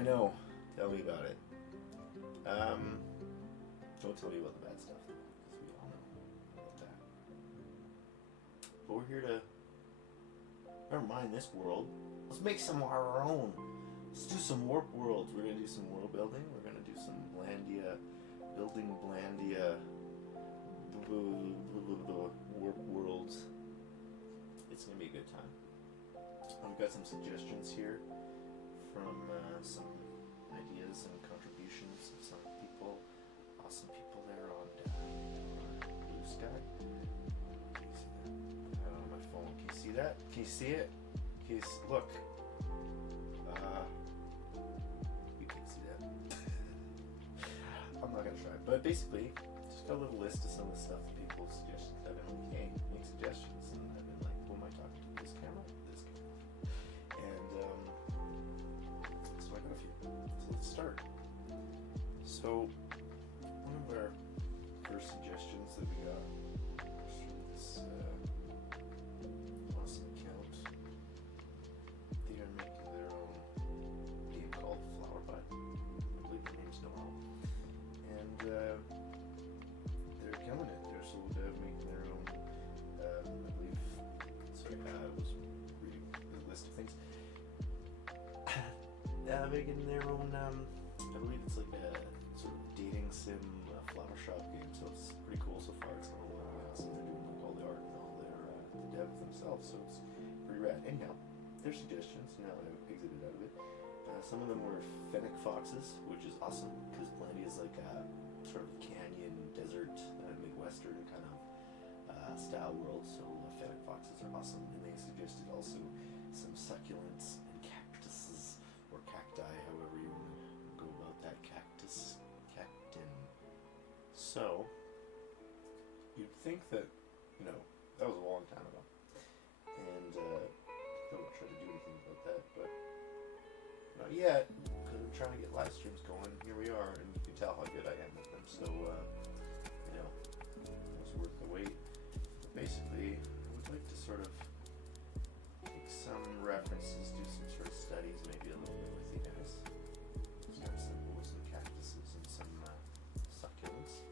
I know. Tell me about it. Don't tell me about the bad stuff, because we all know about that. But we're here to... Never mind this world. Let's make some of our own. Let's do some Warped Worlds. We're going to do some world building. We're going to do some Blandia. Building Blandia. Warped Worlds. It's going to be a good time. I've got some suggestions here from some ideas and contributions of some people, awesome people there on Blue Sky. On my phone. Can you see that? Can you see it? Look. You can't see that. I'm not gonna try. But basically, just got a little list of some of the stuff that people suggestions. I've been like, hey, make suggestions, and I've been like, who am I talking to? This camera? This camera. And so I got a few. So let's start. So one of our first suggestions that we got was from this awesome account. They are making their own game called Flower Bud. I believe the name's Noel. And they're killing it. They're sort of making their own, I believe, sorry, I was reading the list of things. Making their own, I believe it's like a sort of dating sim flower shop game, so it's pretty cool so far. It's got a lot of so they're doing like all the art and all their the devs themselves, so it's pretty rad. Anyhow, their suggestions, now that I've exited out of it, some of them were fennec foxes, which is awesome because Blandia is like a sort of canyon, desert, midwestern kind of style world, so fennec foxes are awesome. And they suggested also some succulents and cactuses, or cacti, however you want to go about that. Cactus, cactin. So, you'd think that, that was a long time ago, and I won't try to do anything about that, but not yet, because I'm trying to get live streams going. Here we are, and you can tell how good I am with them, so, it was worth the wait. But basically, I would like to sort of take some references, do some sort of studies, maybe a little bit with you guys. Start simple with some cactuses and some succulents,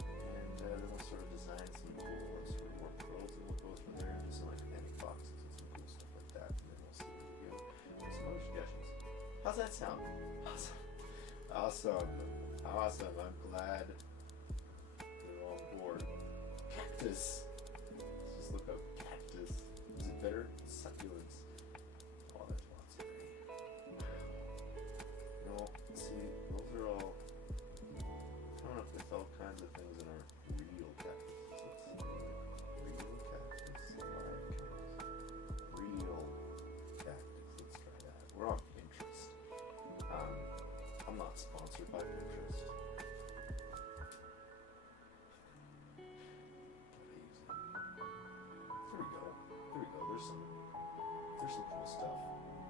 and then we'll sort of design some cool ones for Warped Worlds, and we'll go from there and do some like fennec foxes and some cool stuff like that, and then we'll see where we go with some other suggestions. How's that sound? Awesome. Awesome. Awesome. I'm glad they're on board. Cactus. Let's just look up cactus. Is it better? Succulents. Oh, that's lots of pretty. No, see, those are all coming up with all kinds of things in our real cactus. Real cactus? Live cactus. Real cactus. Let's try that. We're on Pinterest. I'm not sponsored by Pinterest. There we go. There's some cool stuff.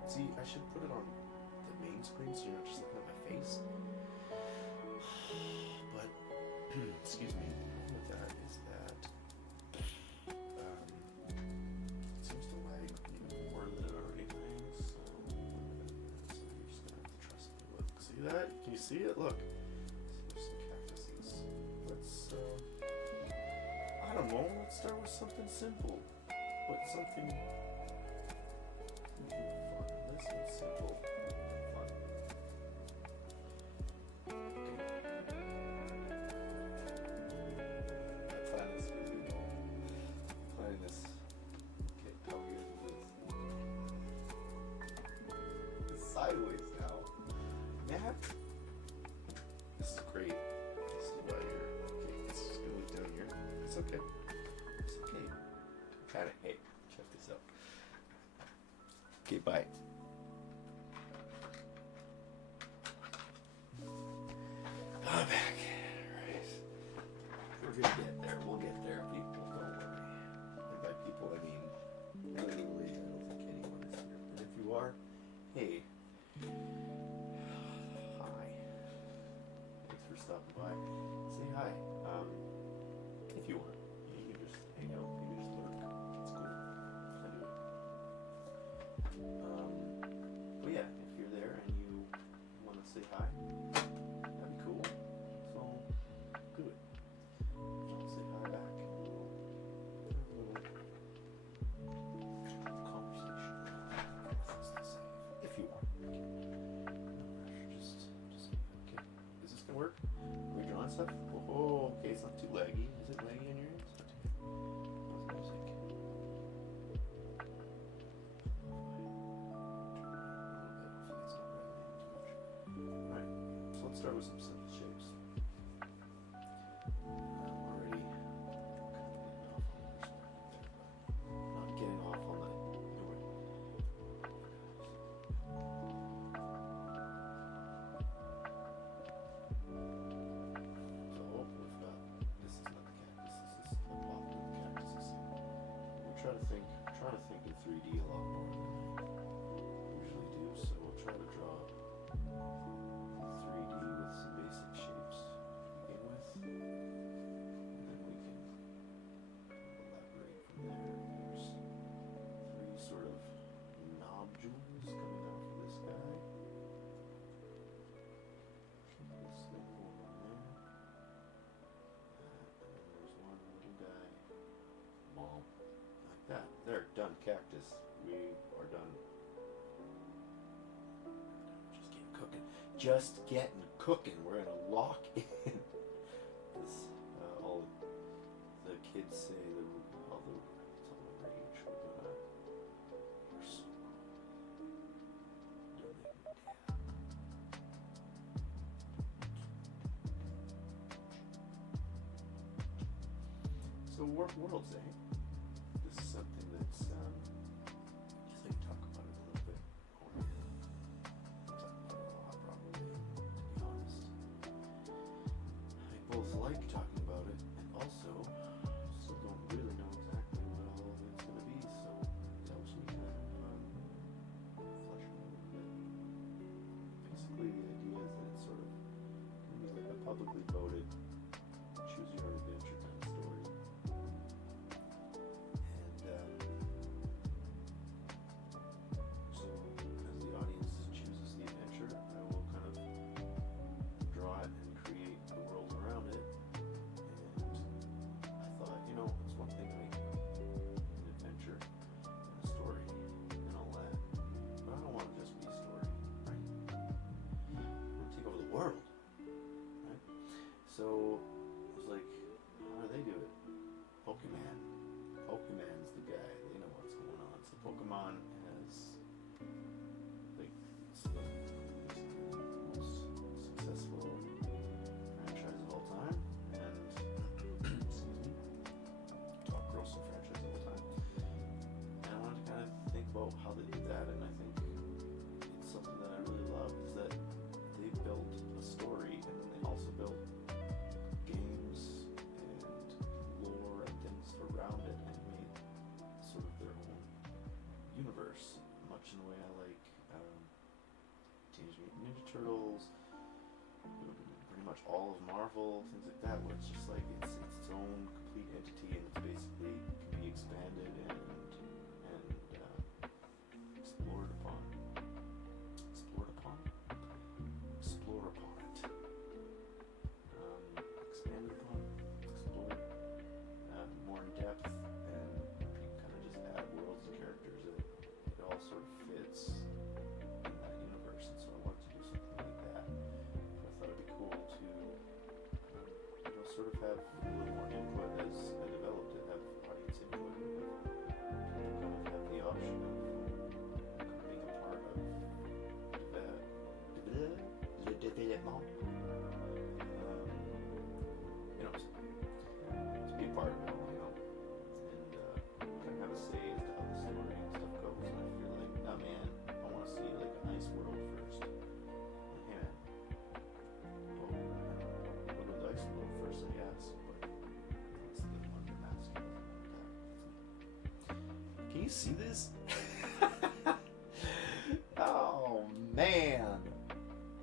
See, I should put it on the main screen so you're not just looking at my face. But, excuse me, what that is that it seems to lag even more than it already lags. So you're just gonna have to trust me. Look, see that? Can you see it? Look. There's some cactuses. Let's, I don't know, let's start with something simple. But something fun. Listen, simple, fun. Okay. I plan this really well. Planning this. Okay, how weird is this? It's sideways now. Yeah. This is great. This is why you're okay. It's just gonna look down here. It's okay. It's okay. Hey, check this out. Okay, bye. I'm back. Right. We're gonna get there. We'll get there, people. Don't worry. And by people, I mean literally. I don't think anyone is here. And if you are, hey. Hi. Thanks for stopping by. Say hi. If you want. You can just hang out. You can just lurk. It's cool. I do it. But yeah, if you're there and you some simple shapes. Already kind of getting off on this one there, but not getting off on the newer. So we've got, this is not the cactus, this is a pop of the cactus. We're trying to think in 3D a lot more than I usually do, so we'll try to draw 3D with some basic shapes to begin with, and then we can elaborate from there. There's 3 sort of nodules coming out from this guy. This thing going on there. And then there's one little guy. Mom. Like that. There, done. Cactus. We are done. Just getting cooking. We're gonna lock in this. All the kids say all the it's on the range. We're so don't make me dab. So Warped Worlds, eh? This is something that's I guess I can talk about it a little bit. Both like talking about it and also still don't really know exactly what all of it's going to be, so it helps me kind of flesh it out a bit. Basically, the idea is that it's sort of going to be like a publicly voted choose your own adventure kind of story. And so as the audience chooses the adventure, I will kind of draw it and create the world around it. And I thought, it's one thing to make an adventure and a story and all that, but I don't want to just be a story, right? I want to take over the world, right? So I was like, how do they do it? Pokemon's the guy. They know what's going on. So Pokemon has it's the most successful franchise of all time, and excuse me, top grossing franchise of all time. And I wanted to kind of think about how they did that, and I think it's something that I really love is that they built a story, and then they also built games and lore and things around it, and made sort of their own universe, much in the way I like Teenage Mutant Ninja Turtles, pretty much all of Marvel, things like that, where it's just like it's its own complete entity, and it's basically can be expanded and explored upon it. Expanded upon, explored, more in depth, and you can kind of just add worlds and characters, and it all sort of fits in that universe. And so I wanted to do something like that. So I thought it'd be cool to sort of have a little more input as I developed it, have audience input, and kind of have the option of being a part of le développement. To be a part of it all, and kind of have a say as to how the story and stuff goes. And I feel like, nah, man, I want to see like a nice world first. And hey, man, well, go to the nice world first, I guess, but that's the Wonderverse. Can you see this? Oh man,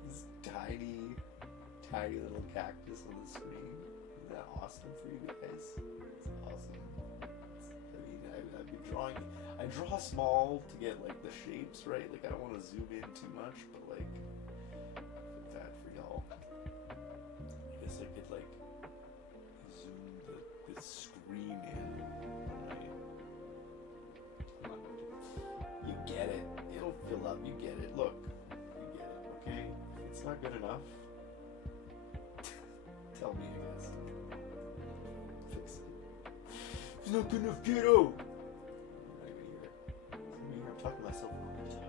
this tiny little cactus on the screen. Isn't that awesome for you guys? It's awesome. I've been drawing. I draw small to get like the shapes right. Like I don't want to zoom in too much, but like fit that for y'all. I guess I could like zoom the screen in. You get it. It'll fill up. You get it. Look. You get it. Okay. If it's not good enough, tell me, I guess. Fix it. It's not good enough, kiddo! I'm not gonna hear it. I'm talking to myself. I'm gonna talk.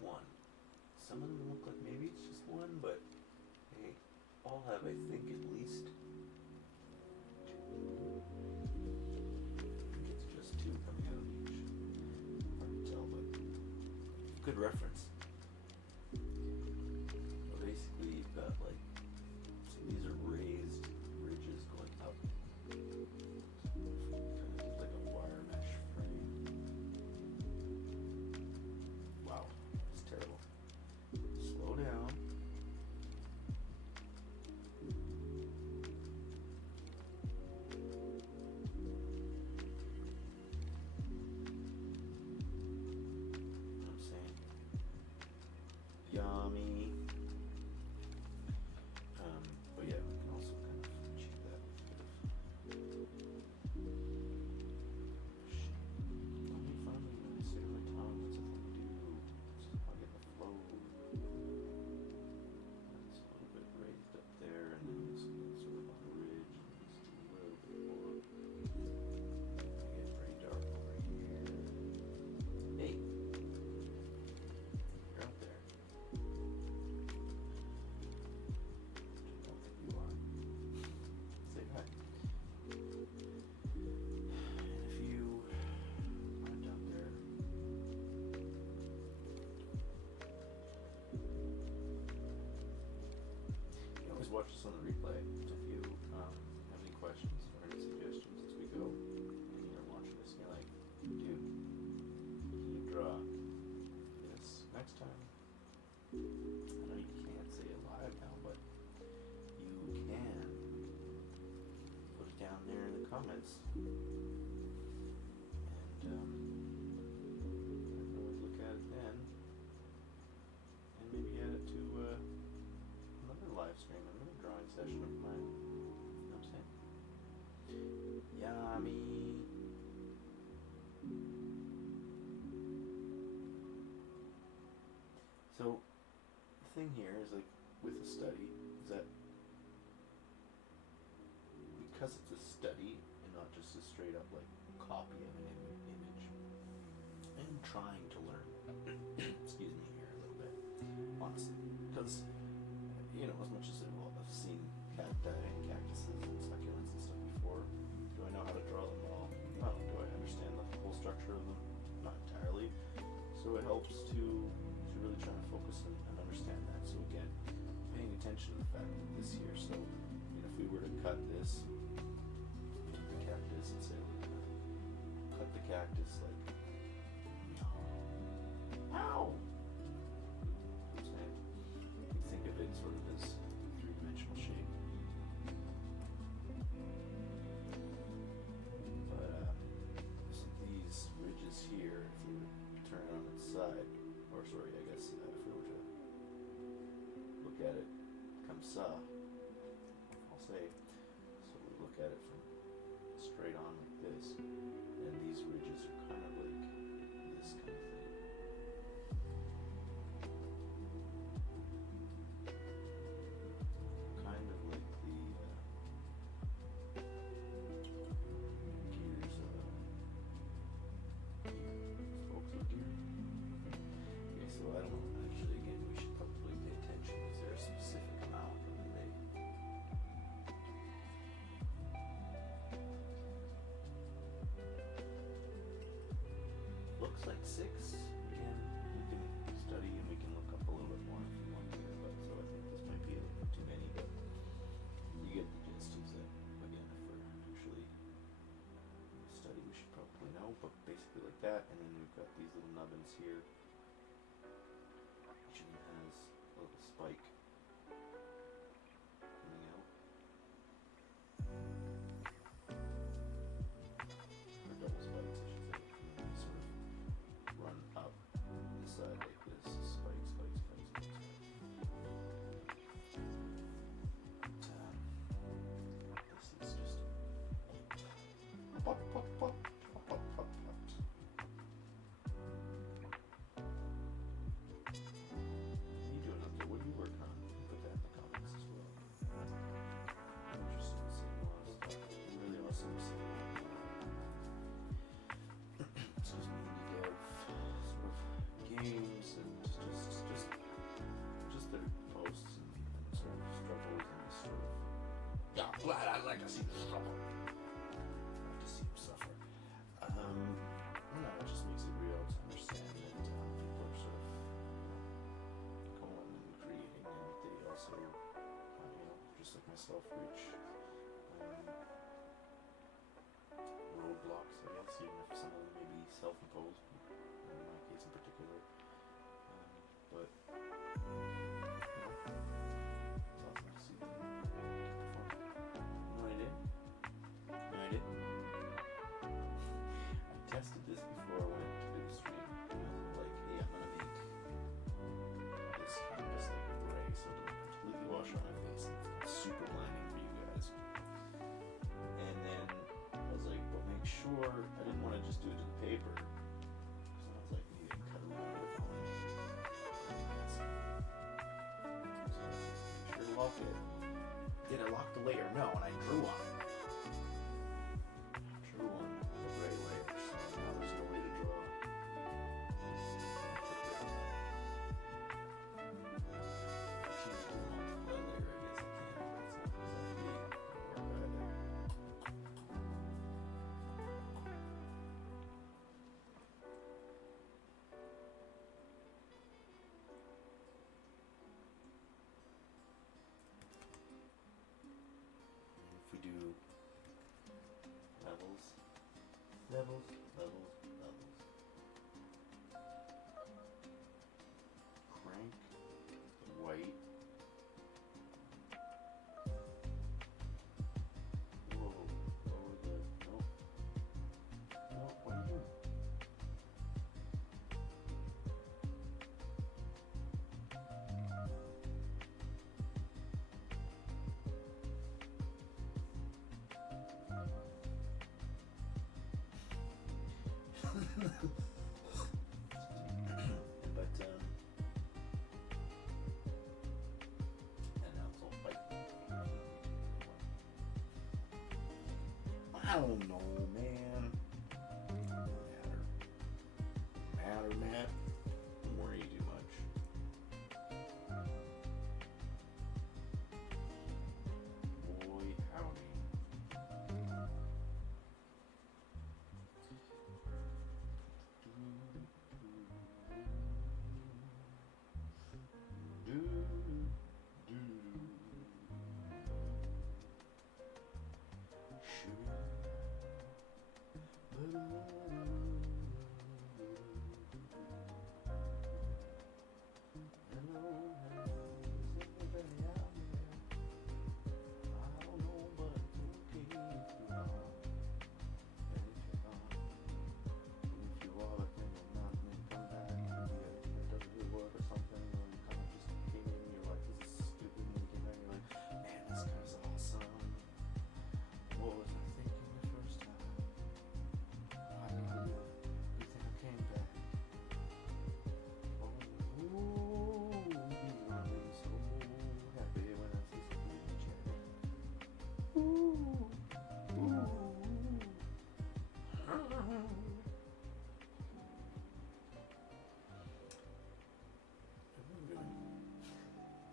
one. Some of them look like maybe it's just one, but they all have, I think, at least two. I think it's just two coming out of each. Hard to tell, but good reference. So basically, you've got like, so these are raised ridges going up. Kind of like a wire mesh frame. Wow, it's terrible. Slow down. I'm saying, yummy. But yeah, we can also kind of achieve that with a bit of. Let me finally really sit on my tongue. That's a thing to do. Just want to get the flow. It's a little bit raised up there, and then this sort of on a ridge, and just a little bit more. Get pretty dark over here. Hey, you're out there. I don't think you are. Say hi. And if you aren't out there, you can always watch this on the replay. So if you have any questions or any suggestions as we go, and you're watching this and you're like, dude, can you draw this next time? I know you can't say it live now, but you can put it down there in the comments. And I can always look at it then. And maybe add it to another live stream, another drawing session of mine. You know what I'm saying? Yummy. So the thing here is like with a study is that because it's a study and not just a straight up like copy of an image, I'm trying to learn. Excuse me here a little bit, honestly, because you know, as much as I've seen cacti and cactuses and succulents and stuff before, do I know how to draw them all? No. Do I understand the whole structure of them? Not entirely. So it helps to really try and focus and understand that. So again, paying attention to the fact that this here, so if we were to cut this, the cactus, and say we're gonna cut the cactus like, ow! You know what I'm saying? You think of it sort of as three-dimensional shape. But so these ridges here, if we were to turn it on its side, or sorry, I guess if we were to look at it comme ça, I'll say, so we look at it from straight on like this, and these ridges are kind of like this kind of thing. Kind of like the gears of a spokes of a gear. Okay, so I don't know. Actually, again, we should probably pay attention. Is there a specific amount that we make? Looks like 6. Again, we can study and we can look up a little bit more if we want to. But so I think this might be a little bit too many, but you get the gist. Is that again, if we're actually study, we should probably know. But basically like that, and then we've got these little nubbins here. Each of them has a little spike coming out. Or double spikes, I should say. And then they sort of run up the side like this. Spike, spike, spike, spike, spike. This is just pop, pop, pop, pop, pop, pop, pop. What are you doing up there? What are you working on? glad. I'd like to see you suffer. I'd like to see you suffer. I don't know, it just makes it real to understand that people are sort of going and creating, and they also, just like myself, reach roadblocks, I guess, even if some of them may be self-imposed, in my case in particular. But it's awesome to see them perform. You know what I did? I tested this before I went to do the stream. I was like, hey, I'm gonna make this canvas like gray so it doesn't completely wash on my face and it's super blinding for you guys. And then I was like, but make sure I didn't want to just do it to the paper. So I was like, maybe I can cut around it with all my so make sure to lock it. Did I lock the layer? No, and I drew on it. Drew on the gray layer, so now there's no way to draw. Actually, if I want the layer, I guess I can, but it's not exactly gonna work either. If we do levels, crank the white. Whoa, lower the, nope. No, what are you doing? But and now it's all white. I don't know, man. Matter, Matt. Don't worry too much. Boy, howdy.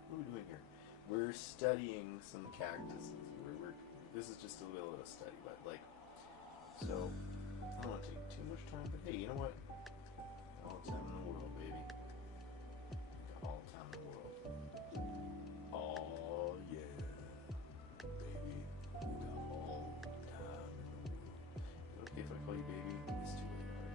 What are we doing here? We're studying some cactuses. This is just a little study, but like, so I don't want to take too much time. But hey, you know what? All the time in the world, baby. All the time in the world. Oh yeah, baby. We got all the time in the world. Is it okay if I call you baby? It's too late already.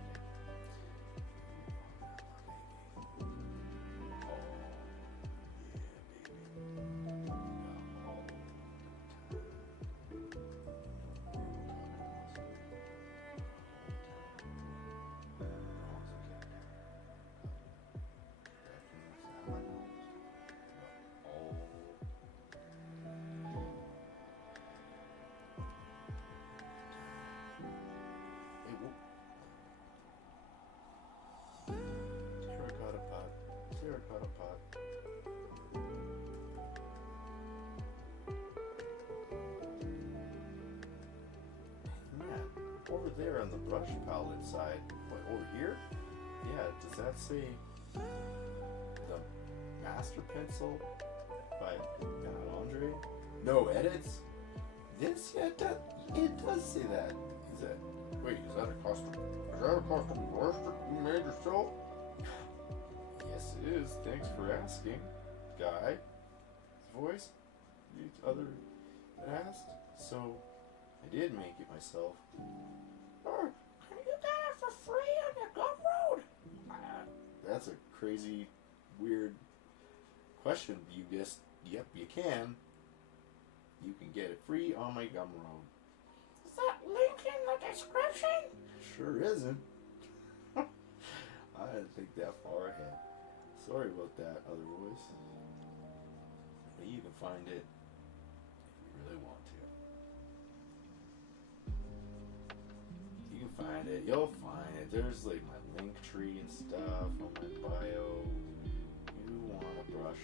Terracotta pot. Man, over there on the brush palette side, what, over here? Yeah, does that say the Master Pencil by Andre? No edits? Yes, yeah, it does say that. Is that? Wait, is that a custom? Is that a custom blaster you made yourself? Yes, it is. Thanks for asking, guy. His voice. The other asked. So, I did make it myself. Oh, you got it for free on your Gumroad? That's a crazy, weird question. You guessed. Yep, you can. You can get it free on my Gumroad. Is that link in the description? Sure isn't. I didn't think that far ahead. Sorry about that, other voice. But you can find it if you really want to. You can find it. You'll find it. There's like my link tree and stuff on my bio. You want a brush,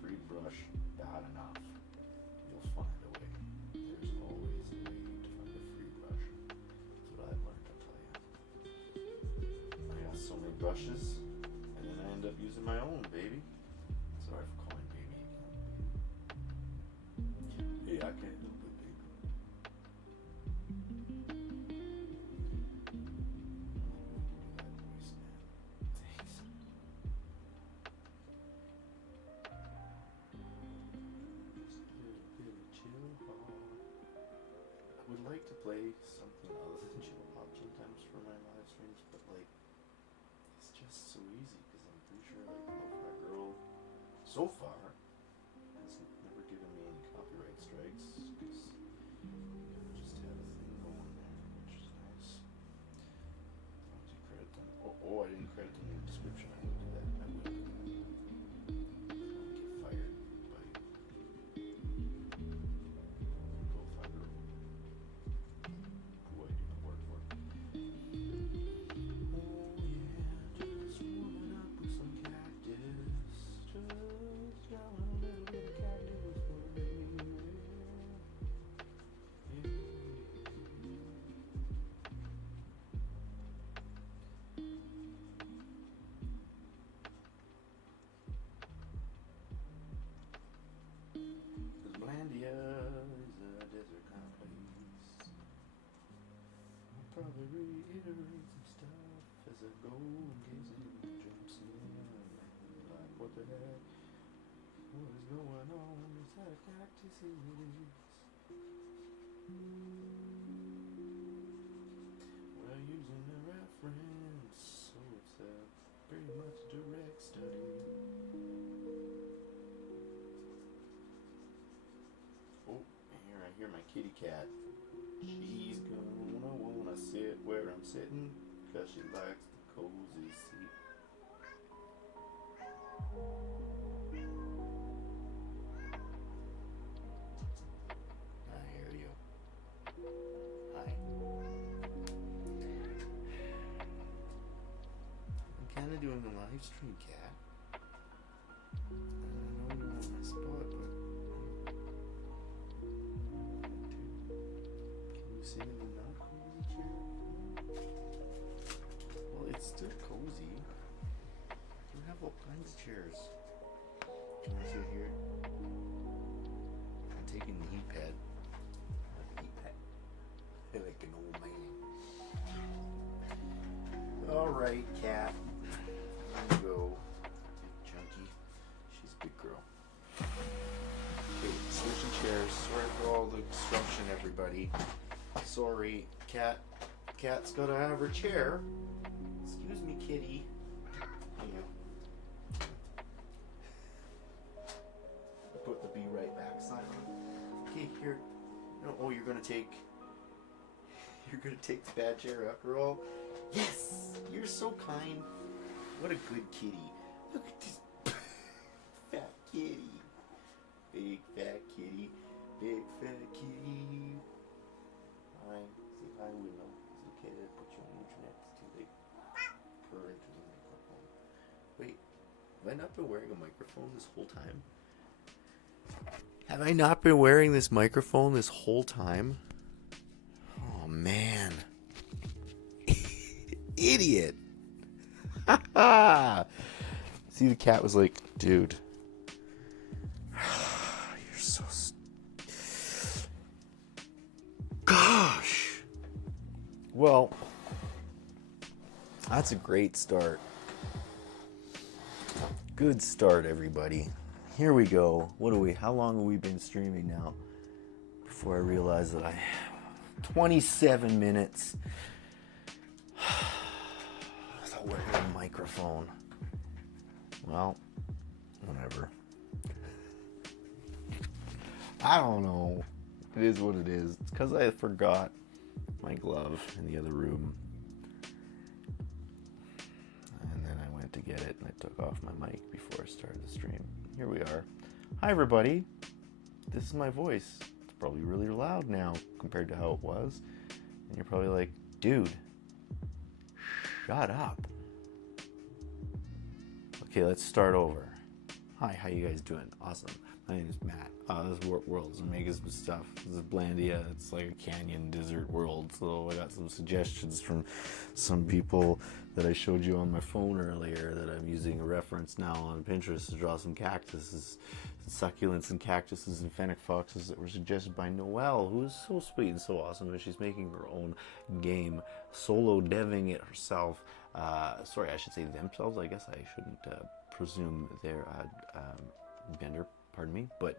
free brush, bad enough. You'll find a way. There's always a way to find a free brush. That's what I've learned, I'll tell you. I got so many brushes, and then I end up using my own, baby. Sorry for calling baby again. Hey, I can't help it, baby. Thanks. I would like to play something other than chill hop sometimes for my live streams, but like it's just so easy because I'm pretty sure like Lo-Fi Girl so far has never given me any copyright strikes because I just had a thing going there, which is nice. Why don't you credit them? Oh, I didn't credit them in the description. I will do that. I will do that. I don't get fired by Lo-Fi Girl, who I do not work for. Oh yeah, just warming up with some cactus. Just growing a little bit of cactus for a baby. Cause Blandia is a desert kind of place. I'll probably reiterate some stuff as I go in case anyone jumps in. Like, what the heck? What is going on? Is that a cactus? We're using a reference, so it's pretty much direct study. Oh, here I hear my kitty cat. She's gonna wanna sit where I'm sitting, 'cause she likes the cozy seat. I hear you. Hi. I'm kinda doing a live stream, cat. I know you're on my spot, but can you sit in the not cozy chair? Well, it's still cozy. You have all kinds of chairs. Can you sit here? I'm taking the heat pad. I like an old man. Alright, cat. There you go. Big chunky. She's a big girl. Okay, switching chairs. Sorry for all the disruption, everybody. Sorry, cat. Cat's gotta have her chair. Excuse me, kitty. Yeah. Put the be right back sign on. Okay, here. No, oh, you're gonna take the bad chair after all? Yes! You're so kind. What a good kitty. Look at this fat kitty. Big fat kitty. Big fat kitty. Hi. Say hi, Willow. It's okay to put you on the internet. It's too late. Purr into the microphone. Wait, have I not been wearing a microphone this whole time? Have I not been wearing this microphone this whole time? Oh, man. Idiot. See, the cat was like, dude. You're so... Well, that's a great start. Good start, everybody. Here we go. How long have we been streaming now? Before I realize that 27 minutes. I thought we were on a microphone. Well, whatever. I don't know. It is what it is. It's because I forgot my glove in the other room. And then I went to get it and I took off my mic before I started the stream. Here we are. Hi, everybody. This is my voice. It's probably really loud now compared to how it was. And you're probably like, dude, shut up. Okay, let's start over. Hi, how you guys doing? Awesome. My name is Matt. This is Warped Worlds and Megas stuff. This is Blandia. It's like a canyon desert world. So I got some suggestions from some people that I showed you on my phone earlier that I'm using a reference now on Pinterest to draw some cactuses, succulents and cactuses and fennec foxes that were suggested by Noelle, who is so sweet and so awesome, and she's making her own game, solo deving it herself. Sorry, I should say themselves. I guess I shouldn't presume their gender, pardon me, but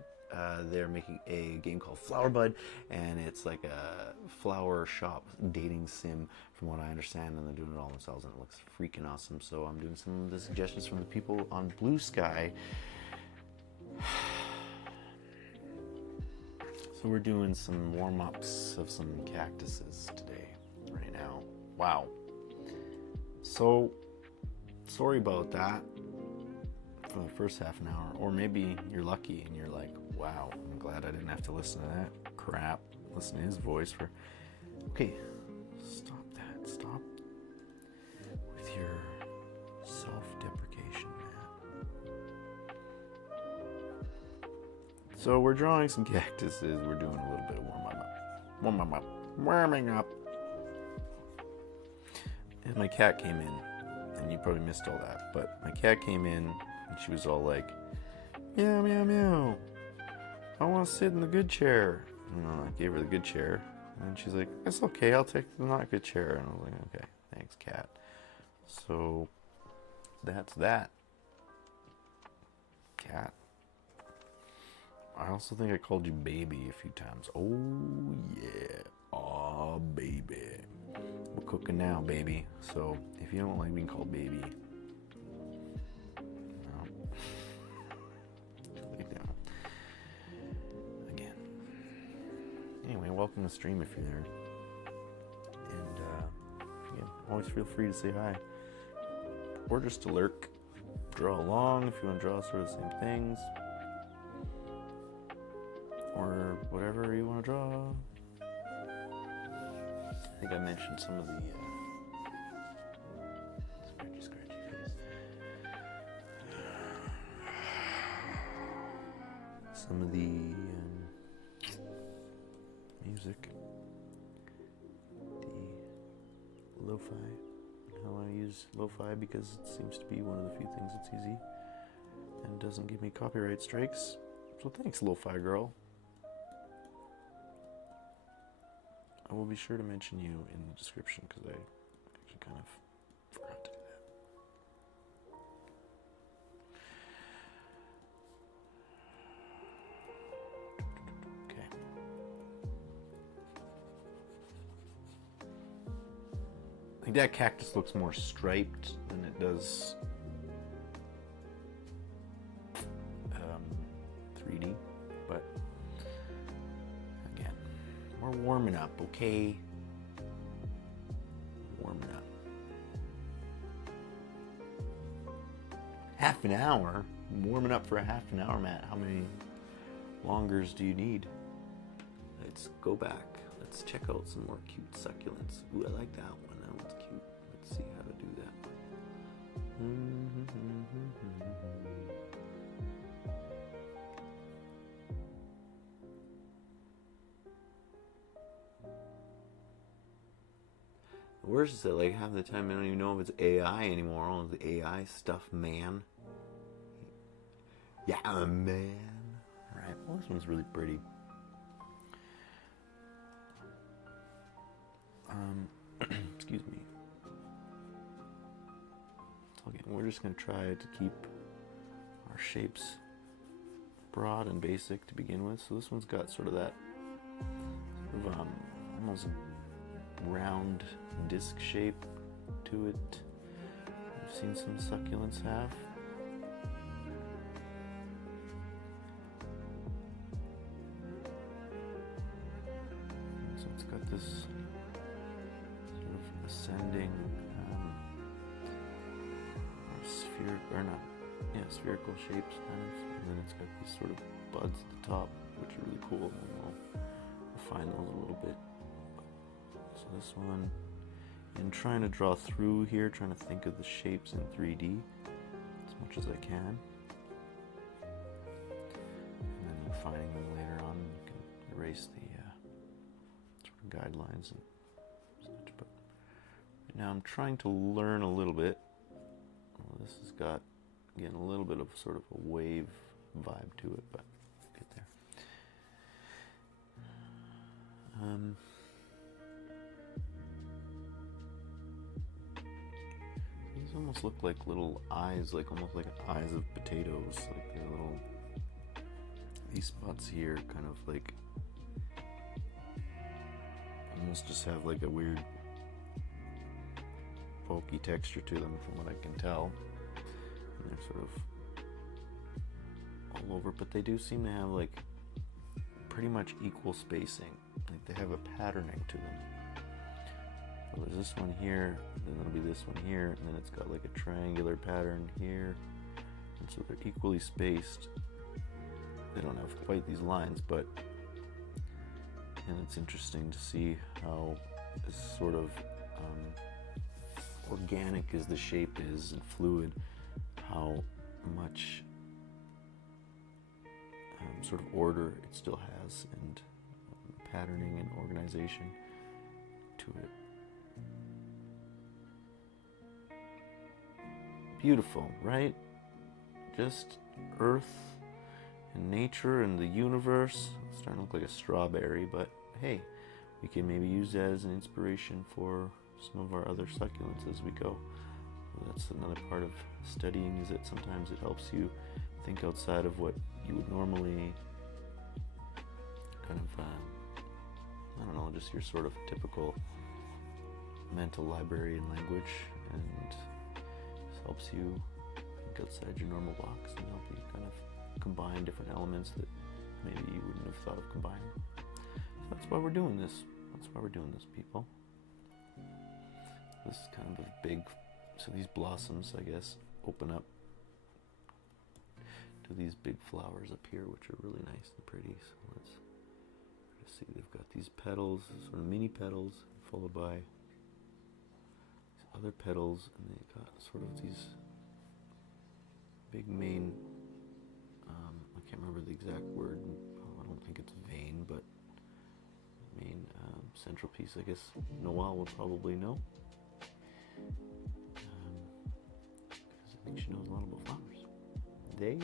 they're making a game called Flowerbud, and it's like a flower shop dating sim from what I understand, and they're doing it all themselves, and it looks freaking awesome. So I'm doing some of the suggestions from the people on Bluesky. So we're doing some warm-ups of some cactuses today, right now. Wow. So, sorry about that for the first half an hour, or maybe you're lucky and you're like, wow, I'm glad I didn't have to listen to that crap, listen to his voice for... Okay, stop that, stop with your self-deprecation, man. So we're drawing some cactuses, we're doing a little bit of warming up. And my cat came in, and you probably missed all that, but my cat came in, and she was all like, meow, meow, meow. I want to sit in the good chair. And I gave her the good chair, and she's like, it's okay, I'll take the not good chair. And I was like, okay, thanks, cat. So, that's that. Cat. I also think I called you baby a few times. Oh, yeah. Aw, baby. We're cooking now, baby. So, if you don't like being called baby, no. Lay down. Again. Anyway, welcome to the stream if you're there. And, again, always feel free to say hi. Or just to lurk. Draw along if you want to draw sort of the same things. Or whatever you want to draw. I think I mentioned some of the scratchy face. Some of the music, the lo-fi, and how I use lo-fi because it seems to be one of the few things that's easy and doesn't give me copyright strikes. So thanks, lo-fi girl. I will be sure to mention you in the description because I actually kind of forgot to do that. Okay. I think that cactus looks more striped than it does 3D, but we're warming up, okay? Warming up. Half an hour? I'm warming up for a half an hour, Matt. How many longers do you need? Let's go back. Let's check out some more cute succulents. Ooh, I like that one. That one's cute. Let's see how to do that one. Worse is that like half the time I don't even know if it's AI anymore. All of the AI stuff, man. Yeah, I'm a man. Alright, well this one's really pretty. we're just going to try to keep our shapes broad and basic to begin with. So this one's got sort of that sort of, almost round disc shape to it. I've seen some succulents have. So it's got this sort of ascending spherical shapes kind of, and then it's got these sort of buds at the top, which are really cool, and we'll refine those a little bit. So this one, and trying to draw through here, trying to think of the shapes in 3D as much as I can, and then refining them later on. You can erase the sort of guidelines and such, but right now I'm trying to learn a little bit. Well, this has got, again, a little bit of sort of a wave vibe to it, but we'll get there. These almost look like little eyes, like almost like eyes of potatoes, like they're little, these spots here kind of like almost just have like a weird pokey texture to them from what I can tell. And they're sort of all over, but they do seem to have like pretty much equal spacing. Like they have a patterning to them. So there's this one here, then there'll be this one here, and then it's got like a triangular pattern here. And so they're equally spaced. They don't have quite these lines, but, and it's interesting to see how this sort of organic as the shape is and fluid, how much sort of order it still has, and patterning and organization to it. Beautiful, right? Just Earth and nature and the universe. It's starting to look like a strawberry, but hey, we can maybe use that as an inspiration for some of our other succulents as we go. That's another part of studying, is that sometimes it helps you think outside of what you would normally kind of, I don't know, just your sort of typical mental library and language, and this helps you think outside your normal box and help you kind of combine different elements that maybe you wouldn't have thought of combining. So that's why we're doing this. That's why we're doing this, people. This is kind of a big, so these blossoms, I guess, open up to these big flowers up here, which are really nice and pretty. So let's see, they've got these petals, sort of mini petals, followed by these other petals, and they've got sort of these big main, I can't remember the exact word, I don't think it's vein, but main central piece, I guess Noelle will probably know. Because I think she knows a lot about flowers. They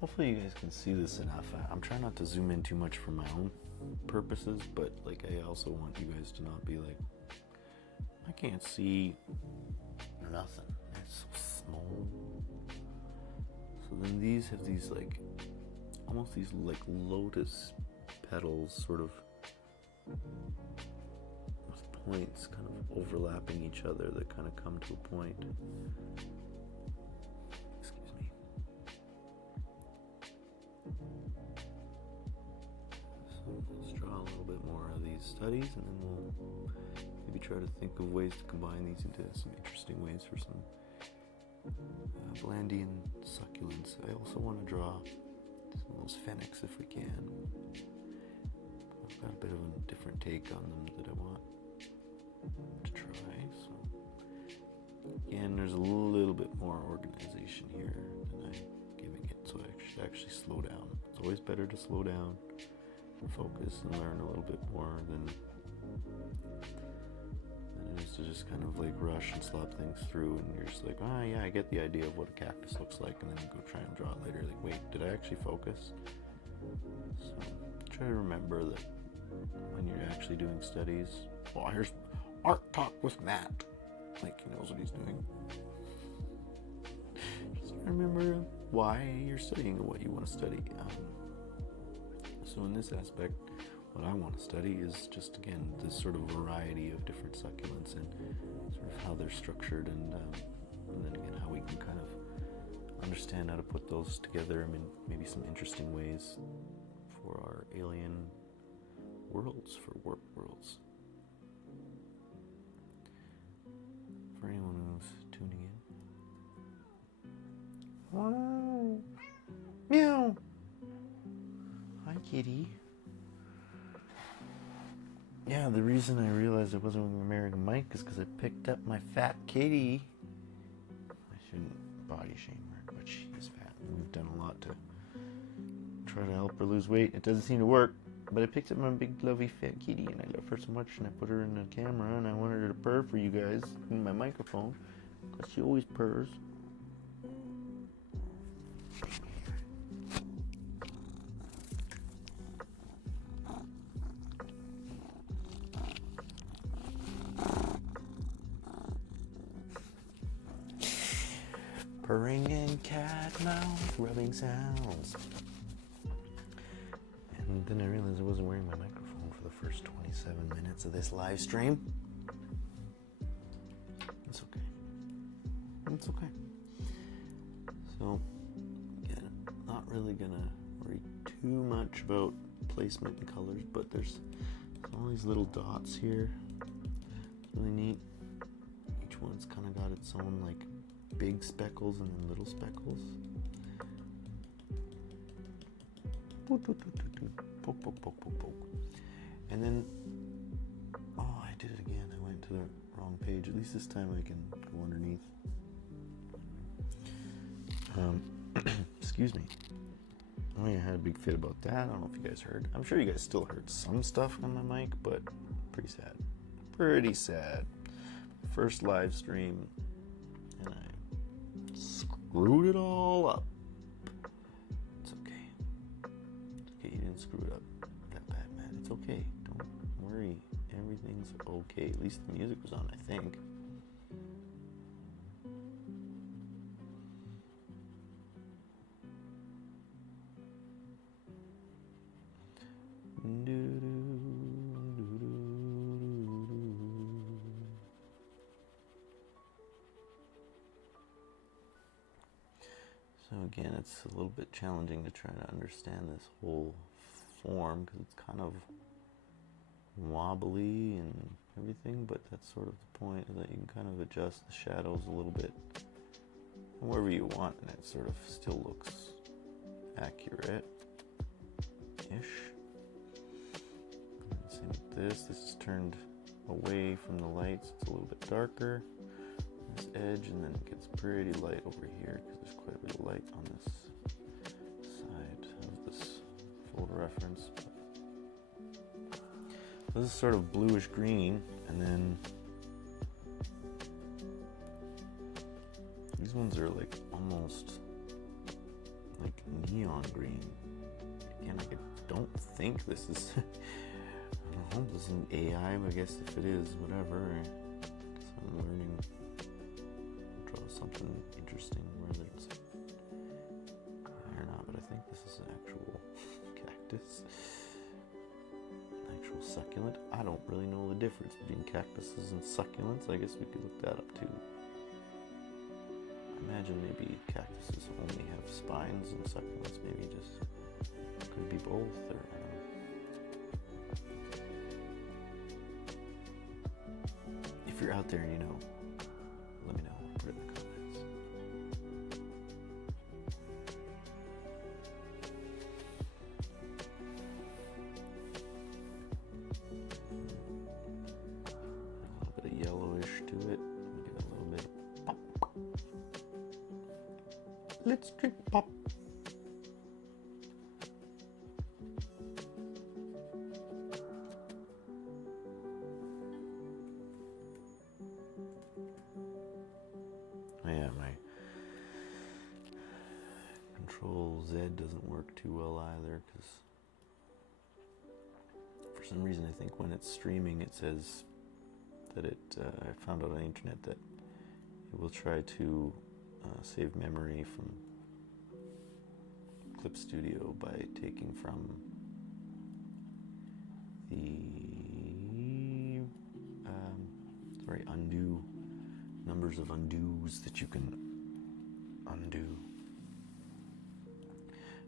hopefully you guys can see this enough. I'm trying not to zoom in too much for my own purposes, but like I also want you guys to not be like, I can't see nothing, it's so small. So then these have these like almost these like lotus petals, sort of with points kind of overlapping each other that kind of come to a point. Excuse me. So let's draw a little bit more of these studies, and then we'll maybe try to think of ways to combine these into some interesting ways for some Blandian succulents. I also want to draw some of those fennecs if we can. I've got a bit of a different take on them that I want to try. So again, there's a little bit more organization here than I'm giving it, so I should actually slow down. It's always better to slow down and focus and learn a little bit more than it used to just kind of like rush and slop things through, and you're just like, oh yeah, I get the idea of what a cactus looks like, and then you go try and draw it later, like, wait, did I actually focus? So try to remember that when you're actually doing studies. Well, here's Art Talk with Matt. Like, he knows what he's doing. Just remember why you're studying and what you want to study. So in this aspect, what I want to study is just, again, this sort of variety of different succulents and sort of how they're structured, and then again how we can kind of understand how to put those together. I mean, maybe some interesting ways for our alien worlds, for Warped Worlds. For anyone who's tuning in. Wow. Meow. Hi, kitty. Yeah, the reason I realized I wasn't wearing a mic is because I picked up my fat kitty. I shouldn't body shame her, but she is fat. We've done a lot to try to help her lose weight. It doesn't seem to work, but I picked up my big, lovely, fat kitty, and I love her so much, and I put her in the camera, and I wanted her to purr for you guys in my microphone, because she always purrs. Purring and cat mouth rubbing sounds. And then I realized I wasn't wearing my microphone for the first 27 minutes of this live stream. It's okay. It's okay. So, again, not really gonna worry too much about placement and colors, but there's all these little dots here. It's really neat. Each one's kind of got its own, like, big speckles and then little speckles. Poke, poke, poke, poke, poke. And then, oh, I did it again. I went to the wrong page. At least this time I can go underneath. Excuse me. Oh yeah, I had a big fit about that. I don't know if you guys heard. I'm sure you guys still heard some stuff on my mic, but pretty sad. Pretty sad. First live stream, and I screwed it all up. It's okay. It's okay, you didn't screw it up that bad, man. It's okay. Don't worry. Everything's okay. At least the music was on, I think. So again, it's a little bit challenging to try to understand this whole form because it's kind of wobbly and everything, but that's sort of the point, is that you can kind of adjust the shadows a little bit however you want, and it sort of still looks accurate-ish. Same with this. This is turned away from the lights. It's a little bit darker. This edge, and then it gets pretty light over here because there's quite a bit of light on this side of this photo reference. This is sort of bluish green, and then these ones are like almost like neon green. Again, I don't think this is I don't know, this isn't AI, but I guess if it is, whatever. I'm learning to draw something interesting, whether it's or not, but I think this is an actual cactus. An actual succulent. I don't really know the difference between cactuses and succulents. I guess we could look that up too. I imagine maybe cactuses only have spines and succulents maybe just could be both, or I don't know. If you're out there and you know, let me know. Put it in the comments. A little bit of yellowish to it. Give it a little bit of pop. Let's drink pop. Yeah, my Control Z doesn't work too well either, because for some reason I think when it's streaming it says that I found out on the internet that it will try to save memory from Clip Studio by taking from the undo numbers of undos that you can undo.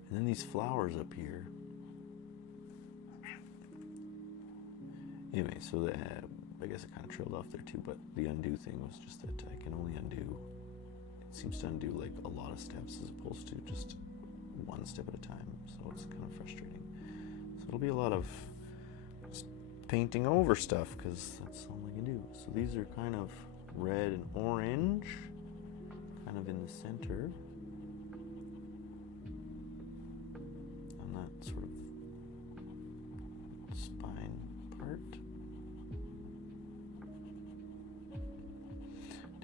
And then these flowers up here. Anyway, so I guess it kind of trailed off there too, but the undo thing was just that I can only undo. It seems to undo like a lot of steps as opposed to just one step at a time, so it's kind of frustrating. So it'll be a lot of just painting over stuff because that's all I can do. So these are kind of red and orange, kind of in the center. On that sort of spine part.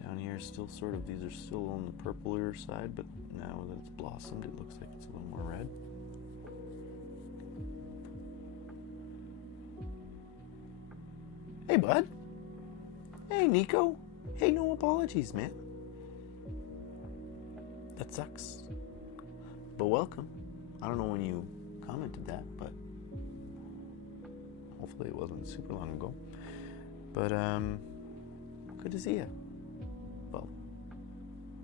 Down here, still sort of, these are still on the purplier side, but now that it's blossomed, it looks like it's a little more red. Hey, bud. Hey, Nico. Hey, no apologies, man. That sucks. But welcome. I don't know when you commented that, but hopefully it wasn't super long ago. But, good to see you. Well,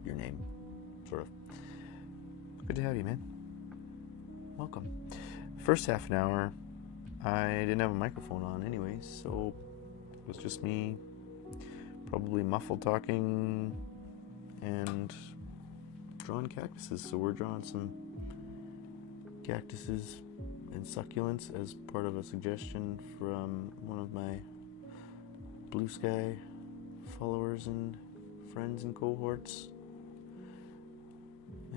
your name, sort of. Good to have you, man. Welcome. First half an hour, I didn't have a microphone on anyway, so it was just me, probably muffled talking and drawing cactuses. So we're drawing some cactuses and succulents as part of a suggestion from one of my Blue Sky followers and friends and cohorts.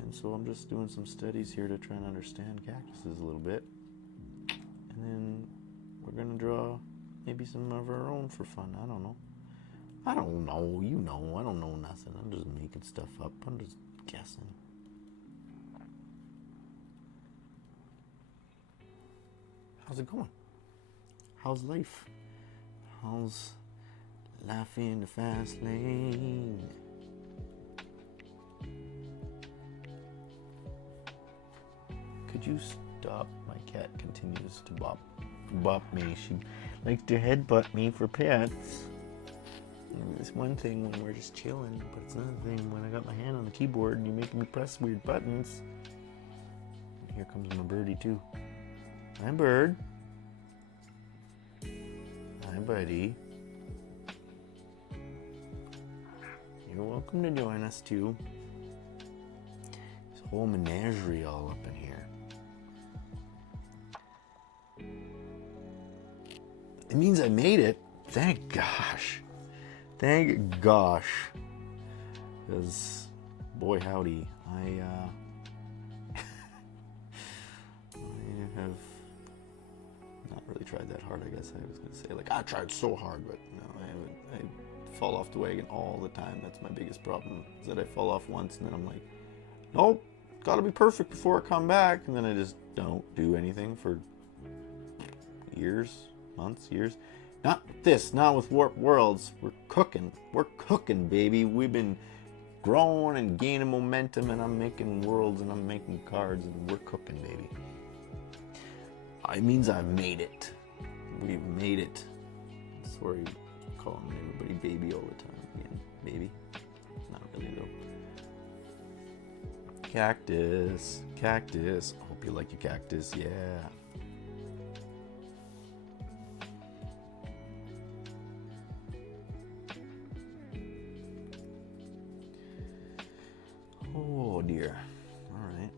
And so I'm just doing some studies here to try and understand cactuses a little bit. And then we're going to draw maybe some of our own for fun. I don't know. I don't know. You know. I don't know nothing. I'm just making stuff up. I'm just guessing. How's it going? How's life? How's life in the fast lane? Could you stop? My cat continues to bop me. She likes to headbutt me for pets. And it's one thing when we're just chilling, but it's another thing when I got my hand on the keyboard and you make me press weird buttons. And here comes my birdie too. Hi, bird. Hi, buddy. You're welcome to join us too. This whole menagerie all up in here. It means I made it. Thank gosh. Thank gosh. Because, boy howdy, I have not really tried that hard, I guess I was going to say. Like, I tried so hard, but no, I haven't. I fall off the wagon all the time. That's my biggest problem, is that I fall off once and then I'm like, nope, gotta be perfect before I come back. And then I just don't do anything for years, months, years. Not this, not with Warped Worlds. We're cooking, baby. We've been growing and gaining momentum, and I'm making worlds and I'm making cards, and we're cooking, baby. It means I've made it. We've made it. Sorry, calling everybody baby all the time again. Baby. Not really, though. Cactus. Cactus. I hope you like your cactus. Yeah. Oh dear. Alright.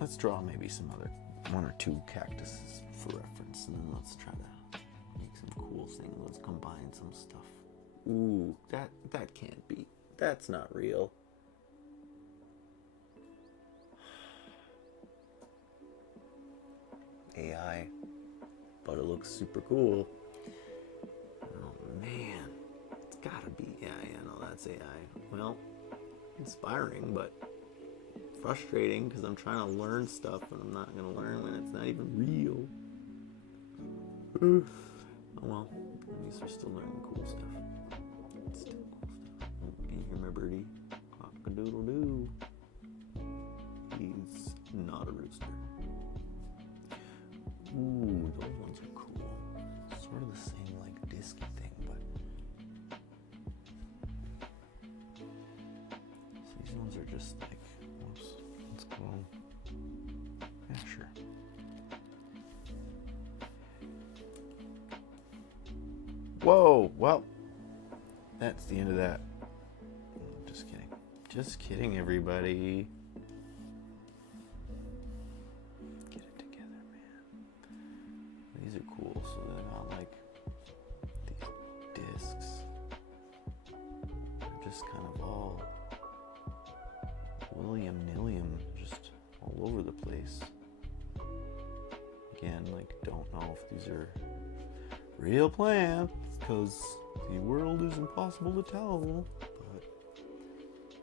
Let's draw maybe some other one or two cactuses for reference, and then let's try to make some cool things. Let's combine some stuff. Ooh, that can't be. That's not real. AI. But it looks super cool. Oh man. It's gotta Yeah, no, that's AI. Well, inspiring, but frustrating because I'm trying to learn stuff and I'm not going to learn when it's not even real. Oh well, at least we're still learning cool stuff. It's still cool stuff. Oh, can you hear my birdie? Cock-a-doodle-doo. He's not a rooster. Ooh, those ones are cool. Sort of the same like disc thing, but so these ones are just like, whoops, let's go. Yeah, sure. Whoa, well, that's the end of that. Just kidding. Just kidding, everybody. Get it together, man. These are cool, so they're not like these discs. They're just kind of all william-nillium, just all over the place. Again, like, don't know if these are real plants, because the world is impossible to tell, but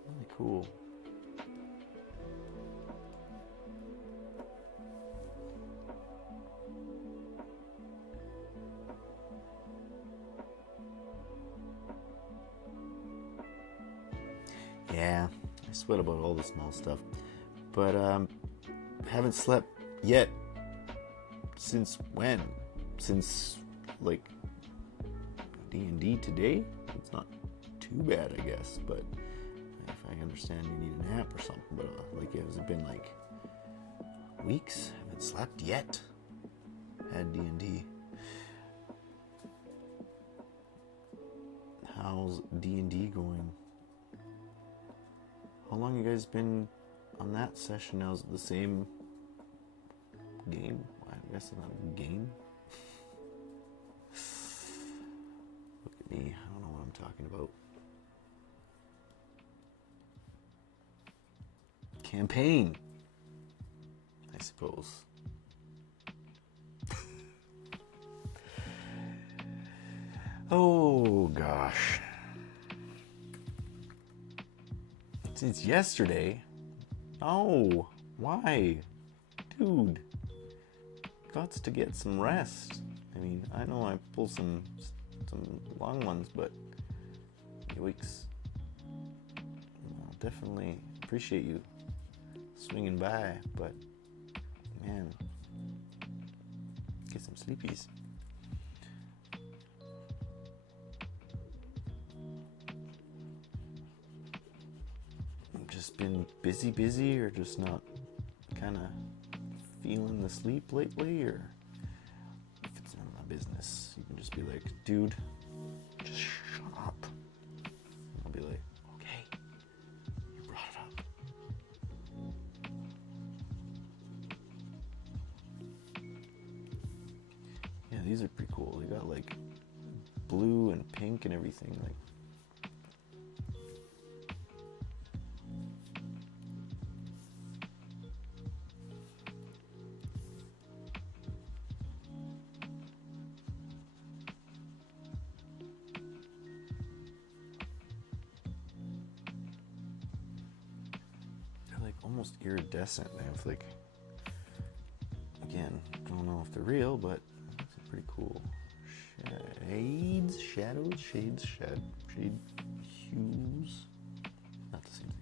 really cool. Yeah, I sweat about all the small stuff, but haven't slept yet. Since when? Since like D&D today? It's not too bad, I guess, but if I understand you need a nap or something, but like, has it been like weeks? Haven't slept yet. Had D&D. How's D&D going? How long you guys been on that session now? Is it the same game? I guess it's not a game. Look at me, I don't know what I'm talking about. Campaign, I suppose. Oh gosh. Since yesterday? Oh, why? Dude, gots to get some rest. I mean, I know I pull some long ones, but yikes. I'll definitely appreciate you swinging by, but man, get some sleepies. I've just been busy, or just not kind of feeling the sleep lately, or if it's none of my business, you can just be like, dude, just shut up. I'll be like, okay, you brought it up. Yeah, these are pretty cool. They got like blue and pink and everything, like. Almost iridescent. They have like, again, don't know if they're real, but it's pretty cool. Shades, shadows, shades, shade hues. Not the same thing.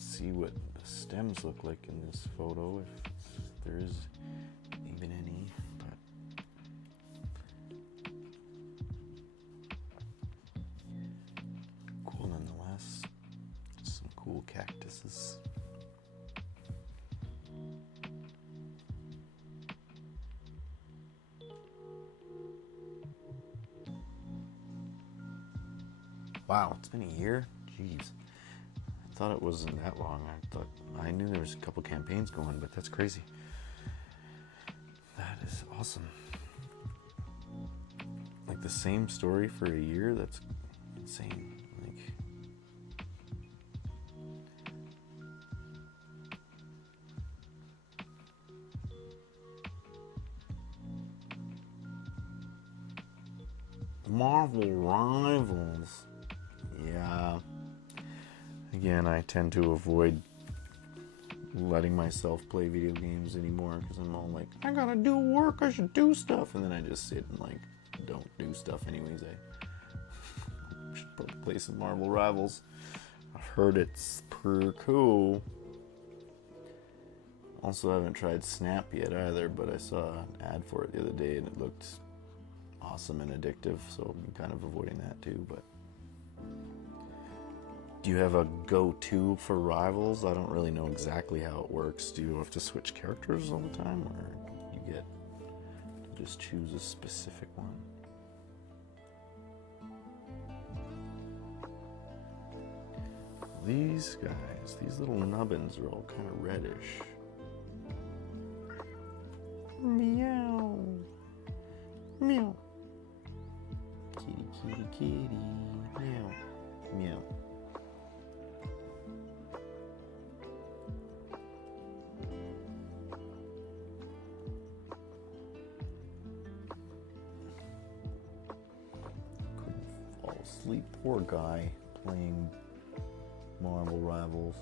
See what the stems look like in this photo, if there is even any, but cool nonetheless. Some cool cactuses. Wow, it's been a year? Jeez. thought it wasn't that long. I knew there was a couple campaigns going, but that's crazy. That is awesome. Like the same story for a year? That's insane. Like, Marvel Rivals. Yeah. Again, I tend to avoid letting myself play video games anymore because I'm all like, I gotta do work, I should do stuff, and then I just sit and like don't do stuff anyways. I should probably play some Marvel Rivals. I've heard it's pretty cool. Also haven't tried Snap yet either, but I saw an ad for it the other day and it looked awesome and addictive, so I'm kind of avoiding that too. But do you have a go-to for Rivals? I don't really know exactly how it works. Do you have to switch characters all the time, or you get to just choose a specific one? These guys, these little nubbins are all kind of reddish. Meow. Meow. Kitty, kitty, kitty. Meow. Meow. Couldn't fall asleep. Poor guy playing Marvel Rivals.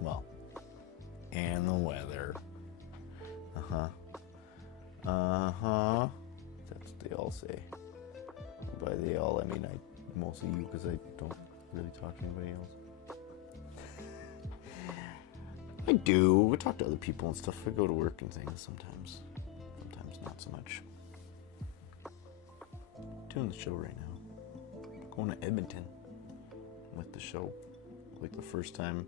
Well, and the weather. Uh-huh. Uh-huh. That's what they all say. By they all, I mean mostly you, because I don't really talk to anybody else. I do. I talk to other people and stuff. I go to work and things sometimes. Sometimes not so much. Doing the show right now. Going to Edmonton with the show. Like the first time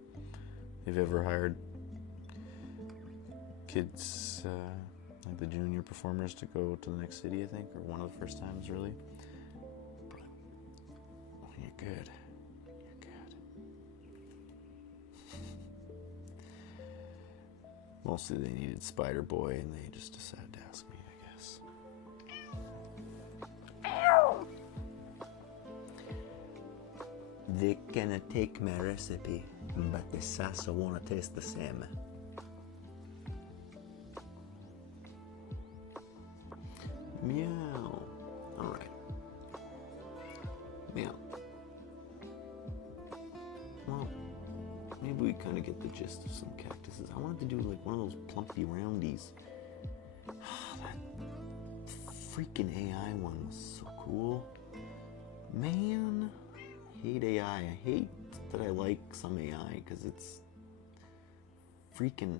they've ever hired kids, like the junior performers, to go to the next city, I think, or one of the first times, really. But when you're good, you're good. Mostly they needed Spider Boy, and they just decided to ask me, I guess. They gonna take my recipe, but the sauce won't taste the same. Meow. Alright. Meow. Well, maybe we kind of get the gist of some cactuses. I wanted to do like one of those plumpy roundies. That freaking AI one was so cool. Man. Hate AI. I hate that I like some AI because it's freaking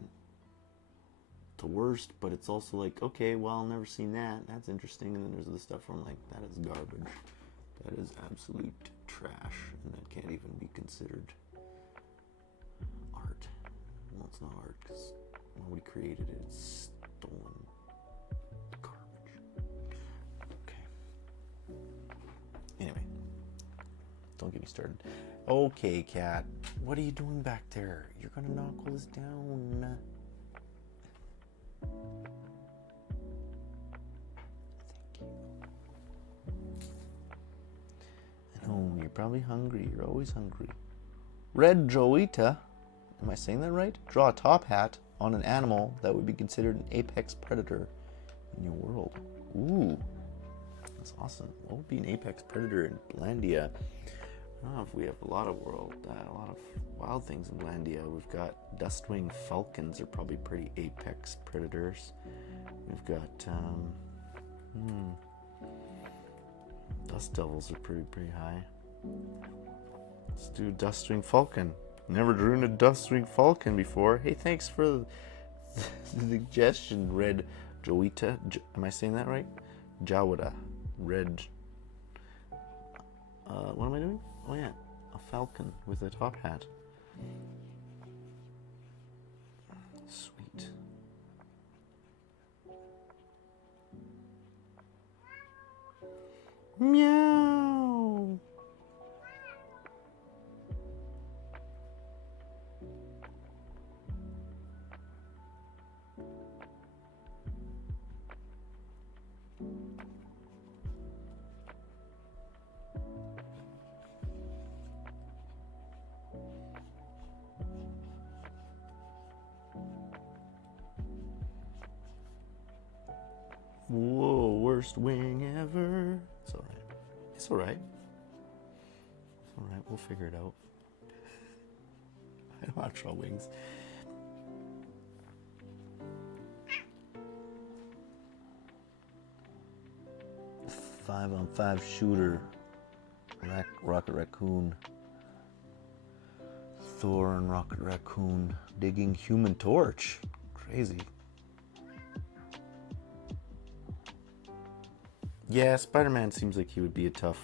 the worst, but it's also like, okay, well, I've never seen that. That's interesting. And then there's the stuff where I'm like, that is garbage. That is absolute trash, and that can't even be considered art. Well, it's not art because nobody created it. It's stolen garbage. Okay. Anyway. Don't get me started. Okay, cat. What are you doing back there? You're gonna knock all this down. Thank you. I know, you're probably hungry. You're always hungry. Red Joita. Am I saying that right? Draw a top hat on an animal that would be considered an apex predator in your world. Ooh. That's awesome. What would be an apex predator in Blandia? I don't know if we have a lot of wild things in Blandia. We've got dustwing falcons are probably pretty apex predators. We've got dust devils are pretty high. Let's do dustwing falcon. Never drew a dustwing falcon before. Hey, thanks for the suggestion, Red Joita. Am I saying that right? Jawada. Red. What am I doing? Oh yeah, a falcon with a top hat. Sweet. Meow. First wing ever. It's alright. It's alright. It's alright. We'll figure it out. I don't want to draw wings. Five on 5 shooter. Rocket Raccoon. Thor and Rocket Raccoon digging Human Torch. Crazy. Yeah, Spider-Man seems like he would be a tough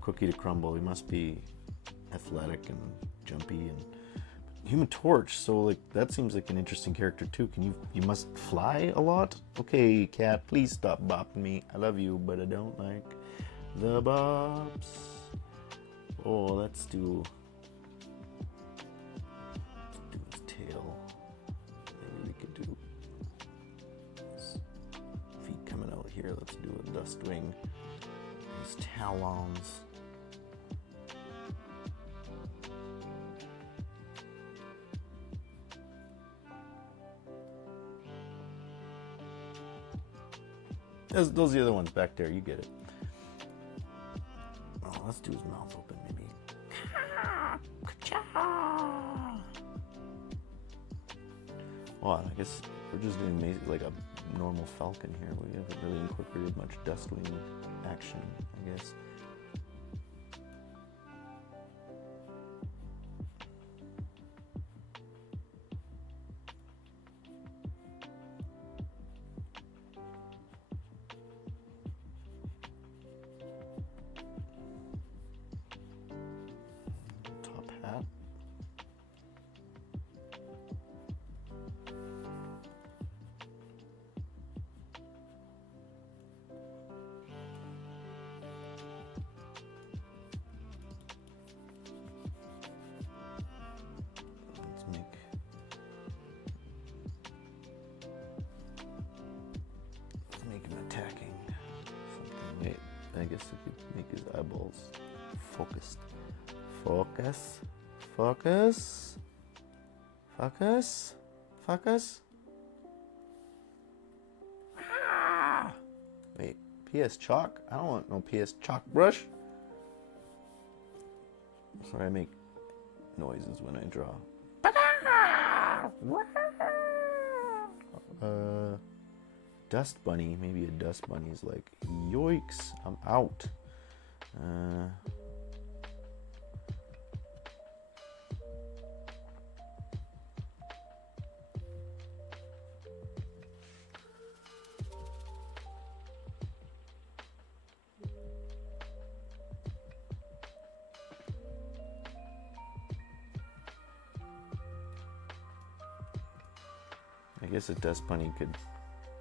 cookie to crumble. He must be athletic and jumpy, and Human Torch, so like that seems like an interesting character too. You must fly a lot? Okay, cat, please stop bopping me. I love you, but I don't like the bops. Oh, let's do his tail. Maybe we could do his feet coming out here. Let's do a dust wing. His talons. Those are the other ones back there. You get it. Oh, let's do his mouth open, maybe. Well, I guess we're just doing like a normal falcon here. We haven't really incorporated much dustwing action, I guess. I guess I could make his eyeballs focused. Focus. Focus. Focus. Focus. Ah! Wait, PS chalk? I don't want no PS chalk brush. Sorry, I make noises when I draw. Dust bunny. Maybe a dust bunny's like, yoicks, I'm out. I guess a dust bunny could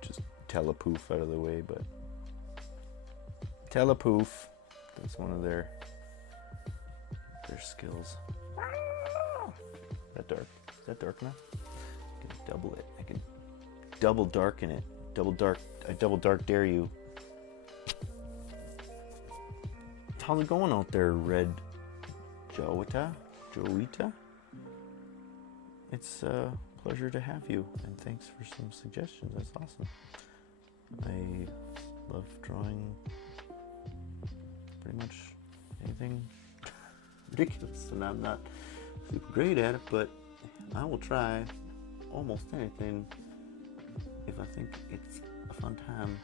just telepoof out of the way, but telepoof, that's one of their skills. Is that dark? Is that dark enough? I can double it. I can double darken it. I double dark dare you. How's it going out there, Red Joita? It's a pleasure to have you, and thanks for some suggestions. That's awesome. I love drawing pretty much anything ridiculous, and I'm not super great at it, but I will try almost anything if I think it's a fun time.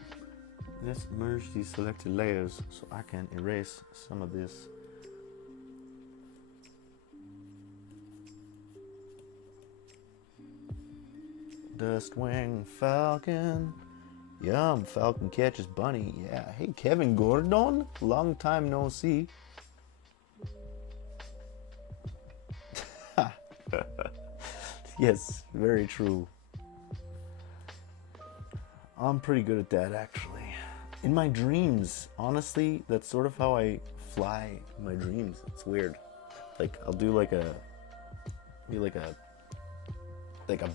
Let's merge these selected layers so I can erase some of this. Dustwing Falcon. Yum, Falcon catches bunny. Yeah. Hey, Kevin Gordon. Long time no see. Yes, very true. I'm pretty good at that, actually. In my dreams, honestly, that's sort of how I fly in my dreams. It's weird. Like, I'll do like a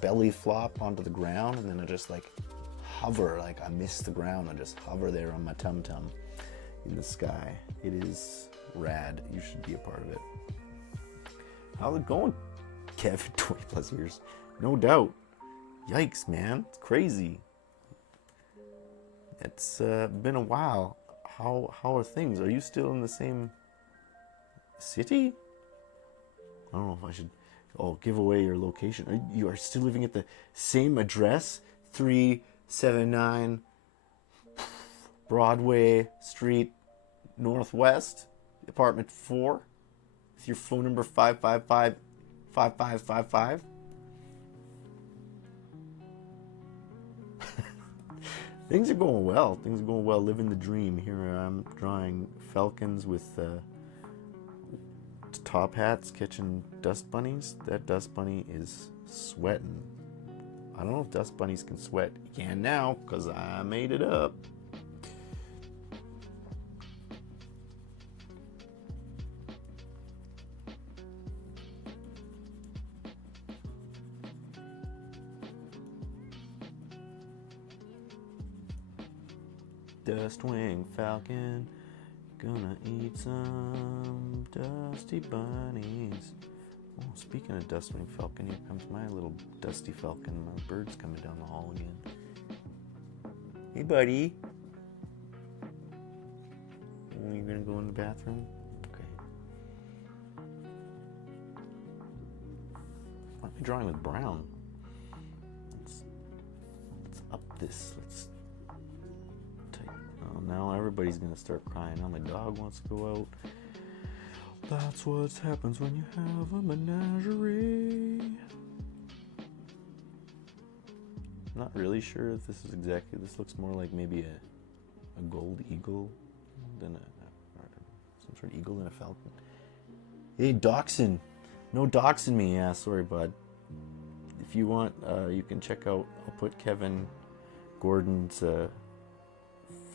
belly flop onto the ground, and then I just like hover, like I miss the ground. I just hover there on my tum-tum in the sky. It is rad. You should be a part of it. How's it going, Kevin? 20 plus years. No doubt. Yikes, man. It's crazy. It's been a while. How are things? Are you still in the same city? I don't know if I should give away your location. You are still living at the same address? 379 Broadway Street Northwest, apartment 4, with your phone number 555-5555. Things are going well. Things are going well. Living the dream. Here I'm drawing falcons with top hats catching dust bunnies. That dust bunny is sweating. I don't know if dust bunnies can sweat. You can now, because I made it up. Dustwing falcon, gonna eat some dusty bunnies. Oh, speaking of dustwing falcon, here comes my little dusty falcon. My bird's coming down the hall again. Hey, buddy. Are you gonna go in the bathroom? Okay. Why am I drawing with brown? Let's up this. Let's. Now everybody's gonna start crying. Now my dog wants to go out. That's what happens when you have a menagerie. Not really sure if this is exactly. This looks more like maybe a gold eagle than some sort of eagle than a falcon. Hey, dachshund. No doxing me. Yeah, sorry, bud. If you want, you can check out. I'll put Kevin Gordon's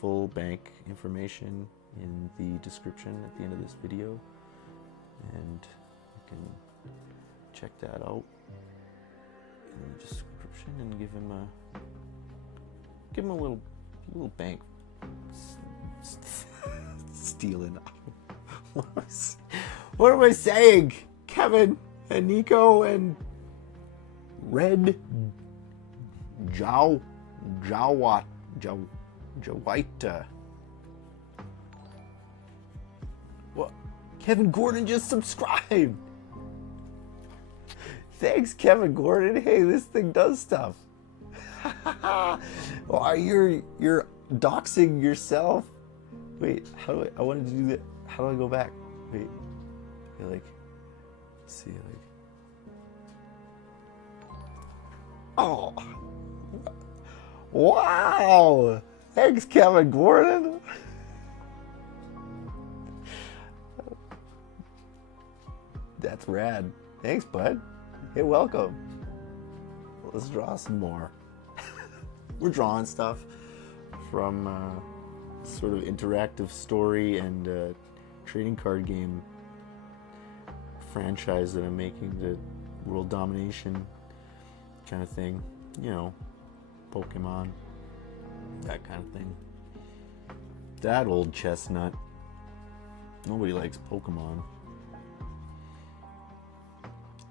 full bank information in the description at the end of this video, and you can check that out in the description and give him a little bank stealing. What am I saying? Kevin and Nico and Red Jawaita. What? Kevin Gordon just subscribed. Thanks, Kevin Gordon. Hey, this thing does stuff. Well, you're doxing yourself. Wait, how do I wanted to do that? How do I go back? Wait, let's see, oh, wow. Thanks, Kevin Gordon. That's rad. Thanks, bud. Hey, welcome. Let's draw some more. We're drawing stuff from sort of interactive story and trading card game franchise that I'm making, the world domination kind of thing. You know, Pokémon. That kind of thing. That old chestnut. Nobody likes Pokemon.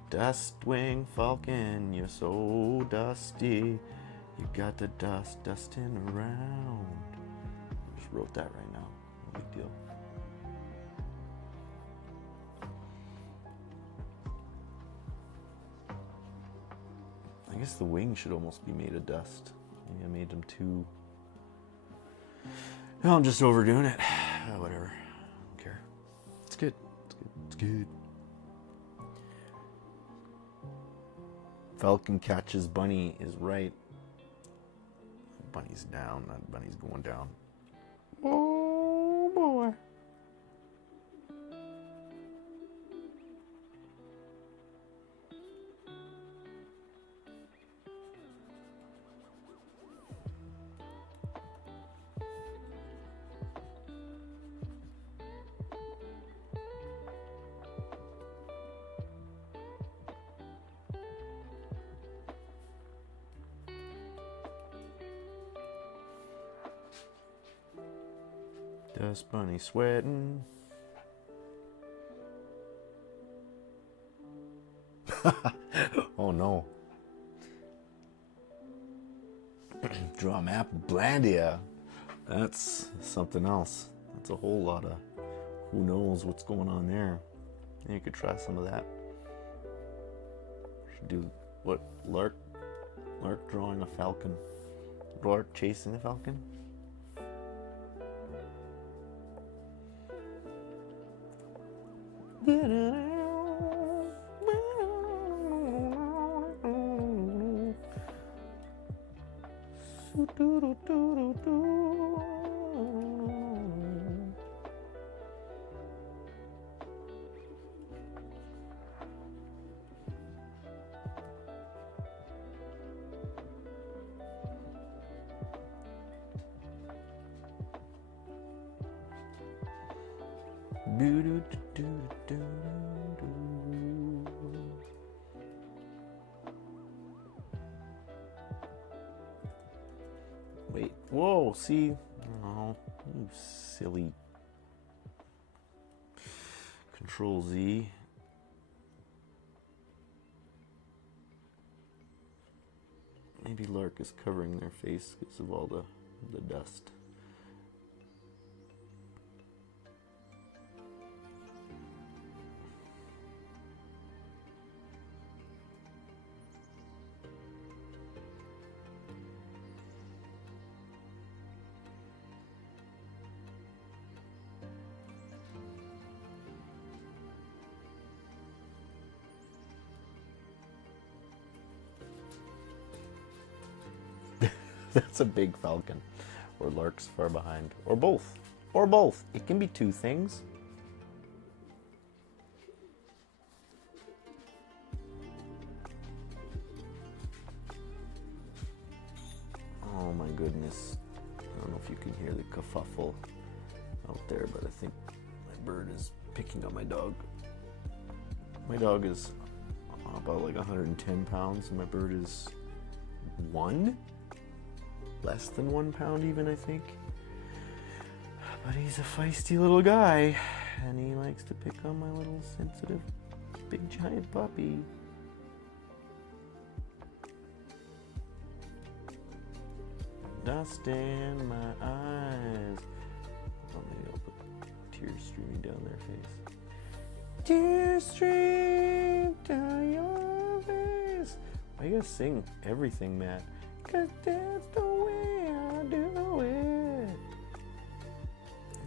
Dustwing falcon, you're so dusty. You got the dust dusting around. Just wrote that right now. No big deal. I guess the wing should almost be made of dust. Maybe I made them too. No, I'm just overdoing it. Whatever. I don't care. It's good. It's good. It's good. Falcon catches bunny is right. Bunny's down. That bunny's going down. Oh boy. Dust bunny sweating. Oh no. Draw a map of Blandia. That's something else. That's a whole lot of who knows what's going on there. And you could try some of that. Should do what? Lark drawing a falcon. Lark chasing a falcon? Wait, whoa, see? Oh, you silly. Control Z. Maybe Lark is covering their face because of all the dust. That's a big falcon. Or Lark's far behind. Or both. Or both. It can be two things. Oh my goodness. I don't know if you can hear the kerfuffle out there, but I think my bird is picking on my dog. My dog is about like 110 pounds and my bird is 1? Less than 1 pound even, I think. But he's a feisty little guy, and he likes to pick on my little sensitive, big giant puppy. Dust in my eyes. Oh, maybe I'll put tears streaming down their face. Tears stream down your face. Why you gotta sing everything, Matt? 'Cause that's the way I do it.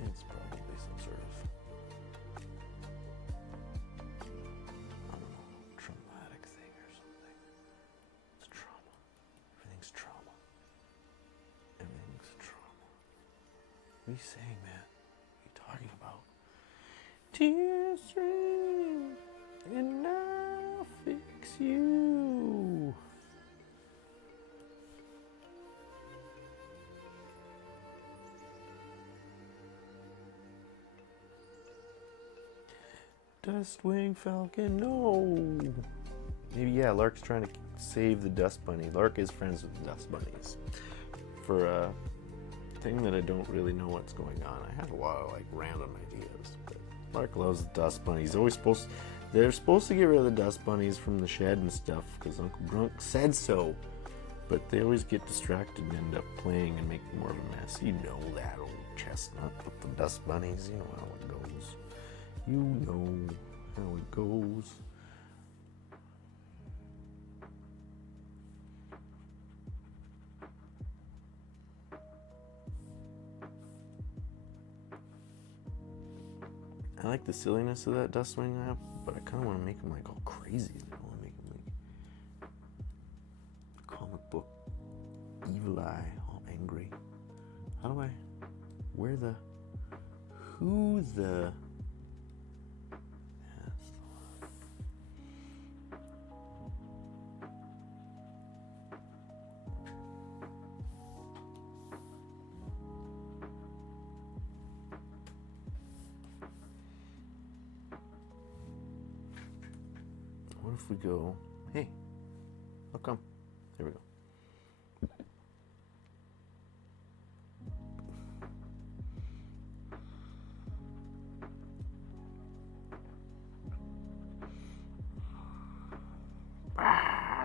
It's probably some sort of, I don't know, traumatic thing or something. It's trauma. Everything's trauma. Everything's trauma. What are you saying, man? What are you talking about? Tears stream and I'll fix you. Dustwing Falcon, no! Maybe, yeah, Lark's trying to save the Dust Bunny. Lark is friends with the Dust Bunnies. For a thing that I don't really know what's going on. I have a lot of, like, random ideas. But Lark loves the Dust Bunnies. They're supposed to get rid of the Dust Bunnies from the shed and stuff, because Uncle Grunk said so. But they always get distracted and end up playing and making more of a mess. You know that old chestnut with the Dust Bunnies. You know how it goes. You know how it goes. I like the silliness of that Dustwing app, but I kind of want to make him like all crazy. I want to make him like comic book evil eye, all angry. How do I? Where the? Who the? What if we go, hey, how come? There we go.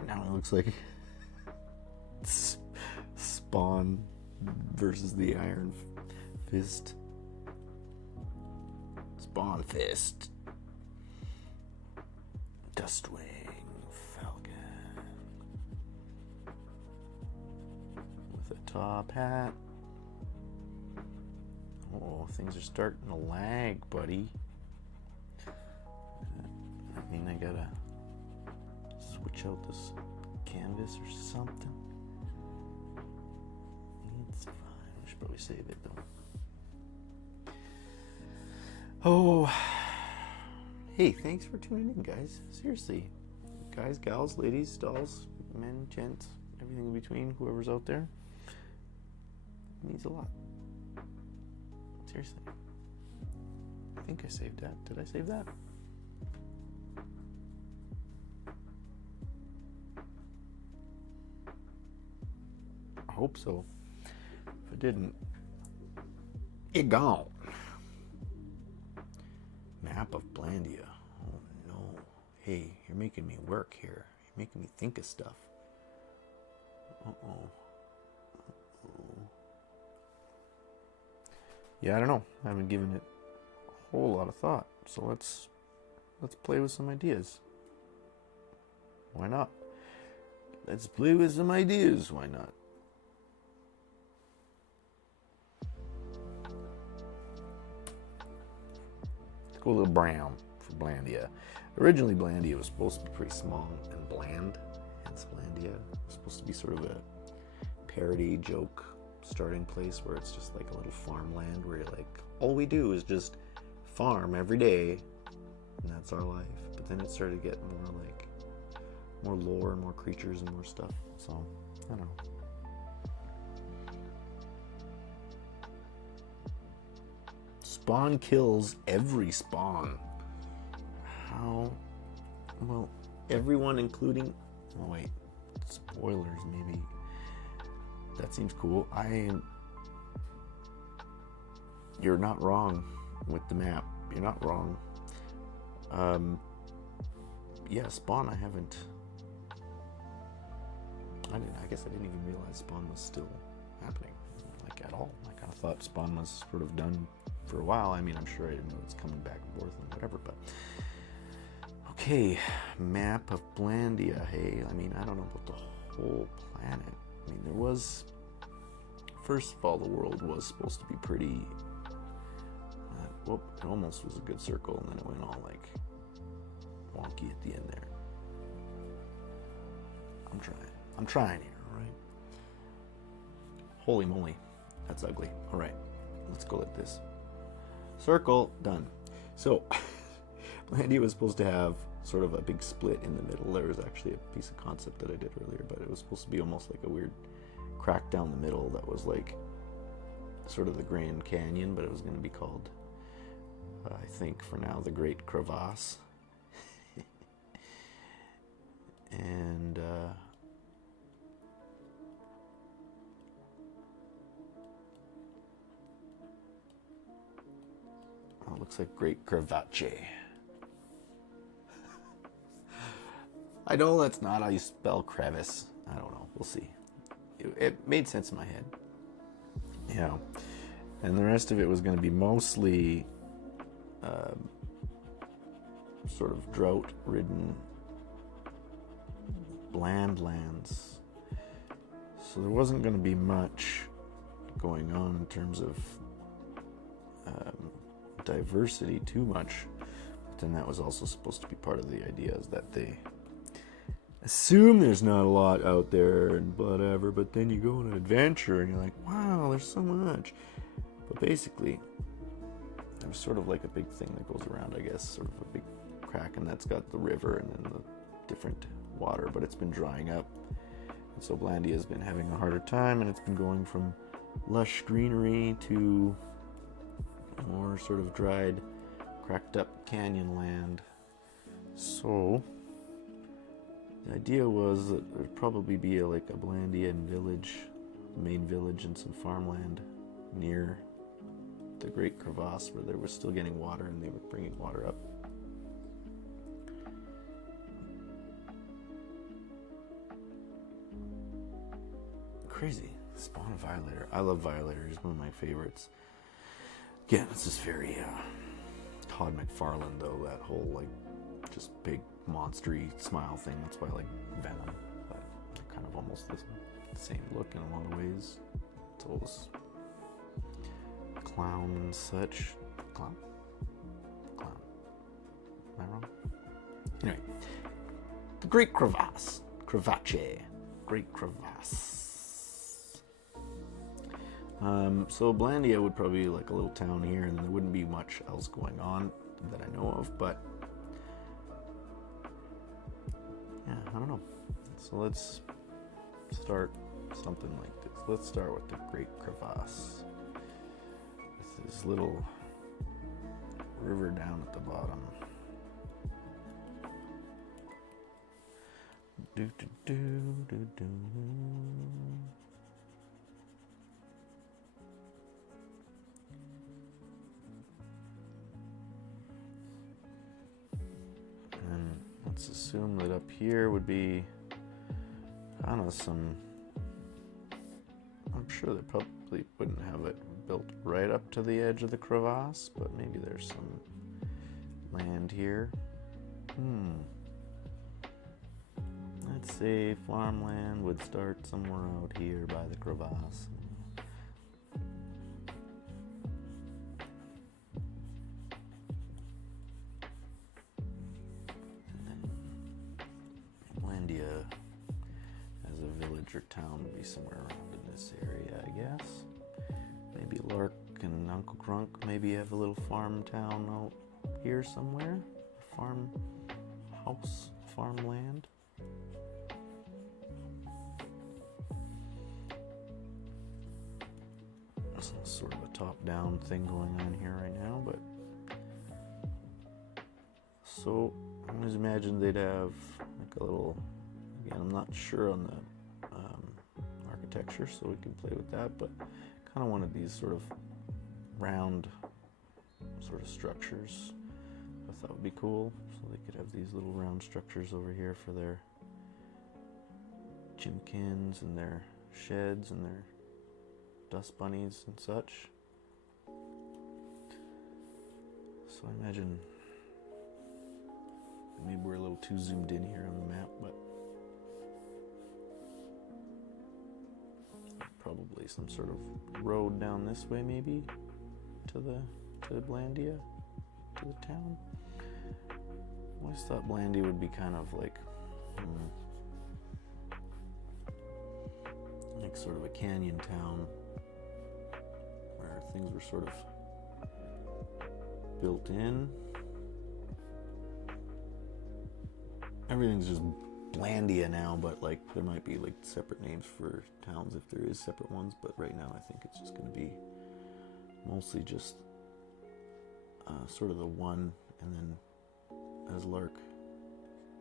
Now it looks like Spawn versus the Iron Fist. Spawn Fist. Dustwing Falcon. With a top hat. Oh, things are starting to lag, buddy. I mean, I gotta switch out this canvas or something. It's fine. I should probably save it though. Oh, hey, thanks for tuning in, guys. Seriously, guys, gals, ladies, dolls, men, gents, everything in between, whoever's out there, it means a lot. Seriously. I think I saved that. Did I save that? I hope so. If I didn't, it gone. Map of Blandia. Oh no. Hey, you're making me work here. You're making me think of stuff. Uh-oh. Uh-oh. Yeah, I don't know. I haven't given it a whole lot of thought. So let's play with some ideas. Why not? Let's play with some ideas. Why not? Let's go a little brown for Blandia. Originally, Blandia was supposed to be pretty small and bland. Hence, Blandia was supposed to be sort of a parody joke starting place where it's just like a little farmland where you're like, all we do is just farm every day and that's our life. But then it started to get more like more lore and more creatures and more stuff. So I don't know. Spawn kills every spawn. How? Well, everyone including, oh wait, spoilers maybe. That seems cool. You're not wrong with the map. You're not wrong. Yeah, Spawn, I guess I didn't even realize Spawn was still happening, like at all. I kind of thought Spawn was sort of done for a while. I mean, I'm sure I didn't know it's coming back and forth and whatever, but okay, map of Blandia. Hey, I mean, I don't know about the whole planet. I mean, there was, first of all, the world was supposed to be pretty, well, it almost was a good circle, and then it went all like wonky at the end there. I'm trying here, all right? Holy moly, that's ugly. All right, let's go like this. Circle, done. So, Blandia was supposed to have sort of a big split in the middle. There was actually a piece of concept that I did earlier, but it was supposed to be almost like a weird crack down the middle that was like sort of the Grand Canyon, but it was going to be called, I think for now, the Great Crevasse. And oh, it looks like Great Crevace. I know that's not how you spell crevice. I don't know. We'll see. It made sense in my head. Yeah. And the rest of it was going to be mostly sort of drought-ridden bland lands. So there wasn't going to be much going on in terms of diversity too much. But then that was also supposed to be part of the idea, is that they assume there's not a lot out there and whatever, but then you go on an adventure and you're like, wow, there's so much. But basically, there's sort of like a big thing that goes around, I guess, sort of a big crack, and that's got the river and then the different water, but it's been drying up. And so Blandia has been having a harder time, and it's been going from lush greenery to more sort of dried, cracked up canyon land. So the idea was that there'd probably be like a Blandian village, main village, and some farmland near the Great Crevasse where they were still getting water and they were bringing water up. Crazy. Spawn Violator. I love Violator. He's one of my favorites. Again, it's just very Todd McFarlane, though. That whole, like, just big, monstery smile thing. That's why I like Venom. But they're kind of almost the same look in a lot of ways. It's always clown and such. Clown? Clown. Am I wrong? Anyway. The Great Crevasse. Crevace. Great Crevasse. So Blandia would probably be like a little town here, and there wouldn't be much else going on that I know of, but yeah, I don't know. So let's start something like this. Let's start with the Great Crevasse. With this little river down at the bottom. Do do do do do. And let's assume that up here would be kind of some. I'm sure they probably wouldn't have it built right up to the edge of the crevasse, but maybe there's some land here. Let's say farmland would start somewhere out here by the crevasse. And then Blandia as a village or town would be somewhere around in this area, I guess. Maybe Lark and Uncle Grunk maybe have a little farm town out here somewhere. Farm house, farmland. Sort of a top-down thing going on here right now, but so I always imagine they'd have like a little. Again, I'm not sure on the architecture, so we can play with that. But kind of wanted these sort of round sort of structures. I thought would be cool, so they could have these little round structures over here for their chimkins and their sheds and their dust bunnies and such. So I imagine maybe we're a little too zoomed in here on the map, but probably some sort of road down this way maybe to Blandia, to the town. I always thought Blandia would be kind of like sort of a canyon town where things were sort of built in. Everything's just Blandia now, but like there might be like separate names for towns if there is separate ones, but right now I think it's just going to be mostly just sort of the one, and then as Lark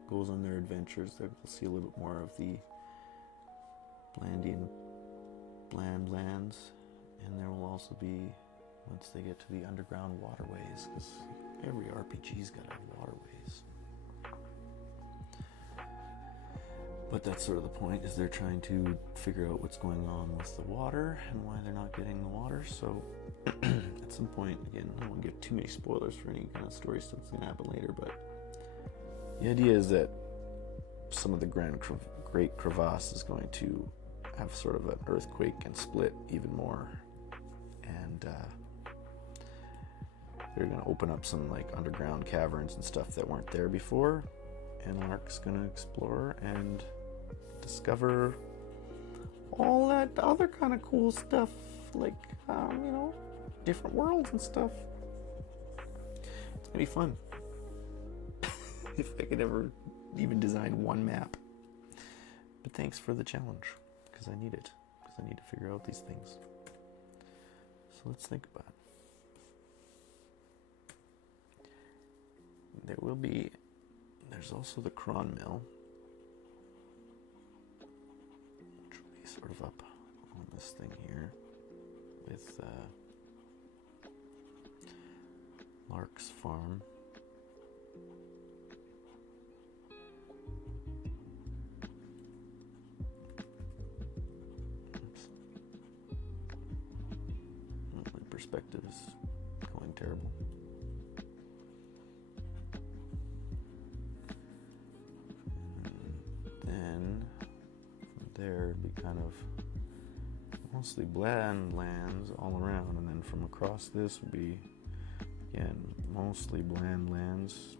goes on their adventures, they'll see a little bit more of the Blandian Bland lands, and there will also be, once they get to the underground waterways, because every RPG's got to have waterways. But that's sort of the point, is they're trying to figure out what's going on with the water and why they're not getting the water. So at some point, again, I don't want to give too many spoilers for any kind of story stuff that's going to happen later, but the idea is that some of the Great Crevasse is going to have sort of an earthquake and split even more, and they're going to open up some like underground caverns and stuff that weren't there before, and Lark's going to explore and discover all that other kind of cool stuff, like different worlds and stuff. It's gonna be fun. If I could ever even design one map. But thanks for the challenge, because I need it, because I need to figure out these things. So let's think about it. There's also the Cron Mill, which will be sort of up on this thing here with Lark's farm. Oops. perspective is going terrible. And then from there it'd be kind of mostly bland lands all around, and then from across this would be, again, mostly bland lands,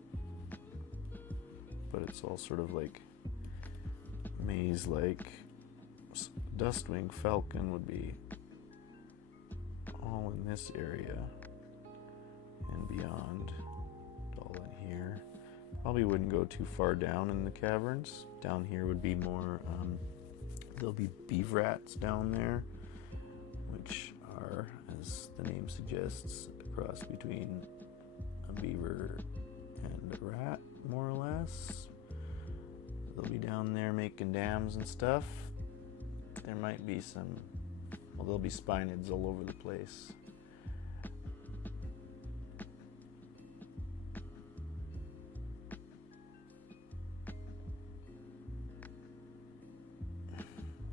but it's all sort of like maze-like. Dustwing Falcon would be all in this area and beyond, all in here. Probably wouldn't go too far down in the caverns. Down here would be more, there'll be beaver rats down there, which are, as the name suggests, a cross between a beaver and a rat, more or less. They'll be down there making dams and stuff. There might be some, well, there'll be spinids all over the place.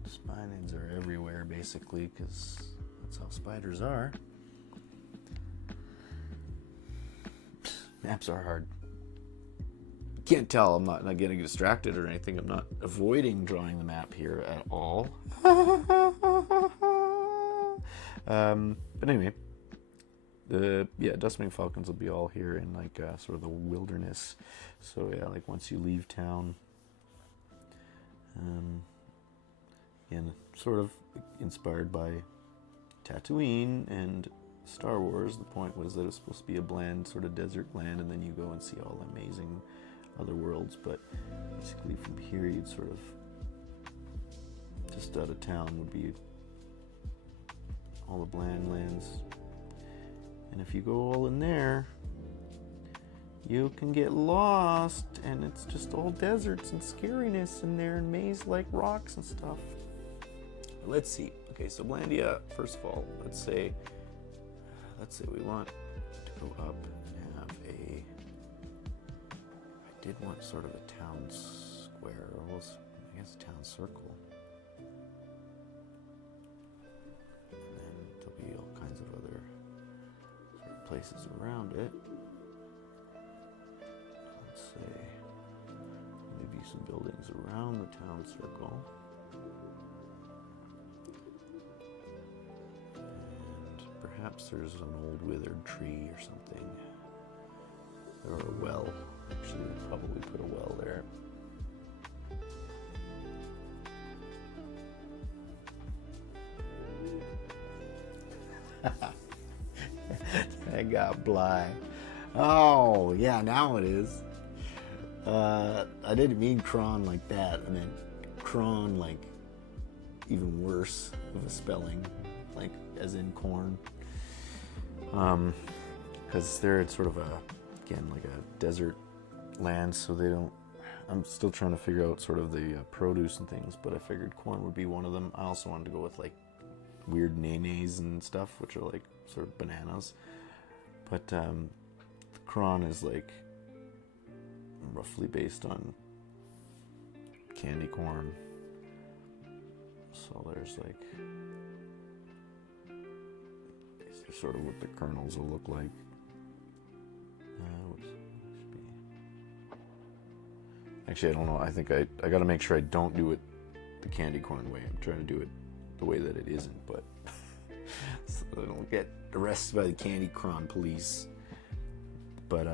Spinids are everywhere, basically, because that's how spiders are. Maps are hard. Can't tell, I'm not getting distracted or anything. I'm not avoiding drawing the map here at all. But anyway, Dustwing Falcons will be all here in like sort of the wilderness. So yeah, like once you leave town, again, sort of inspired by Tatooine and Star Wars. The point was that it was supposed to be a bland sort of desert land, and then you go and see all the amazing other worlds. But basically from here you'd sort of, just out of town would be all the bland lands. And if you go all in there, you can get lost, and it's just all deserts and scariness in there and maze-like rocks and stuff. Let's see. Okay, so Blandia, first of all, let's say we want to go up and have a, I did want sort of a town square, or was, I guess, a town circle. And then there'll be all kinds of other sort of places around it. Let's say maybe some buildings around the town circle. Perhaps there's an old withered tree or something. Or a well. Actually, we'll probably put a well there. I got Bly. Oh, yeah, now it is. I didn't mean cron like that. I meant cron like even worse of a spelling. Like as in corn. Because they're sort of again, like a desert land, so they don't, I'm still trying to figure out sort of the produce and things, but I figured corn would be one of them. I also wanted to go with like weird nays and stuff, which are like sort of bananas. But the cron is like roughly based on candy corn. So there's like, sort of what the kernels will look like. Should be. Actually, I don't know. I think I got to make sure I don't do it the candy corn way. I'm trying to do it the way that it isn't, but so I don't get arrested by the candy cron police. But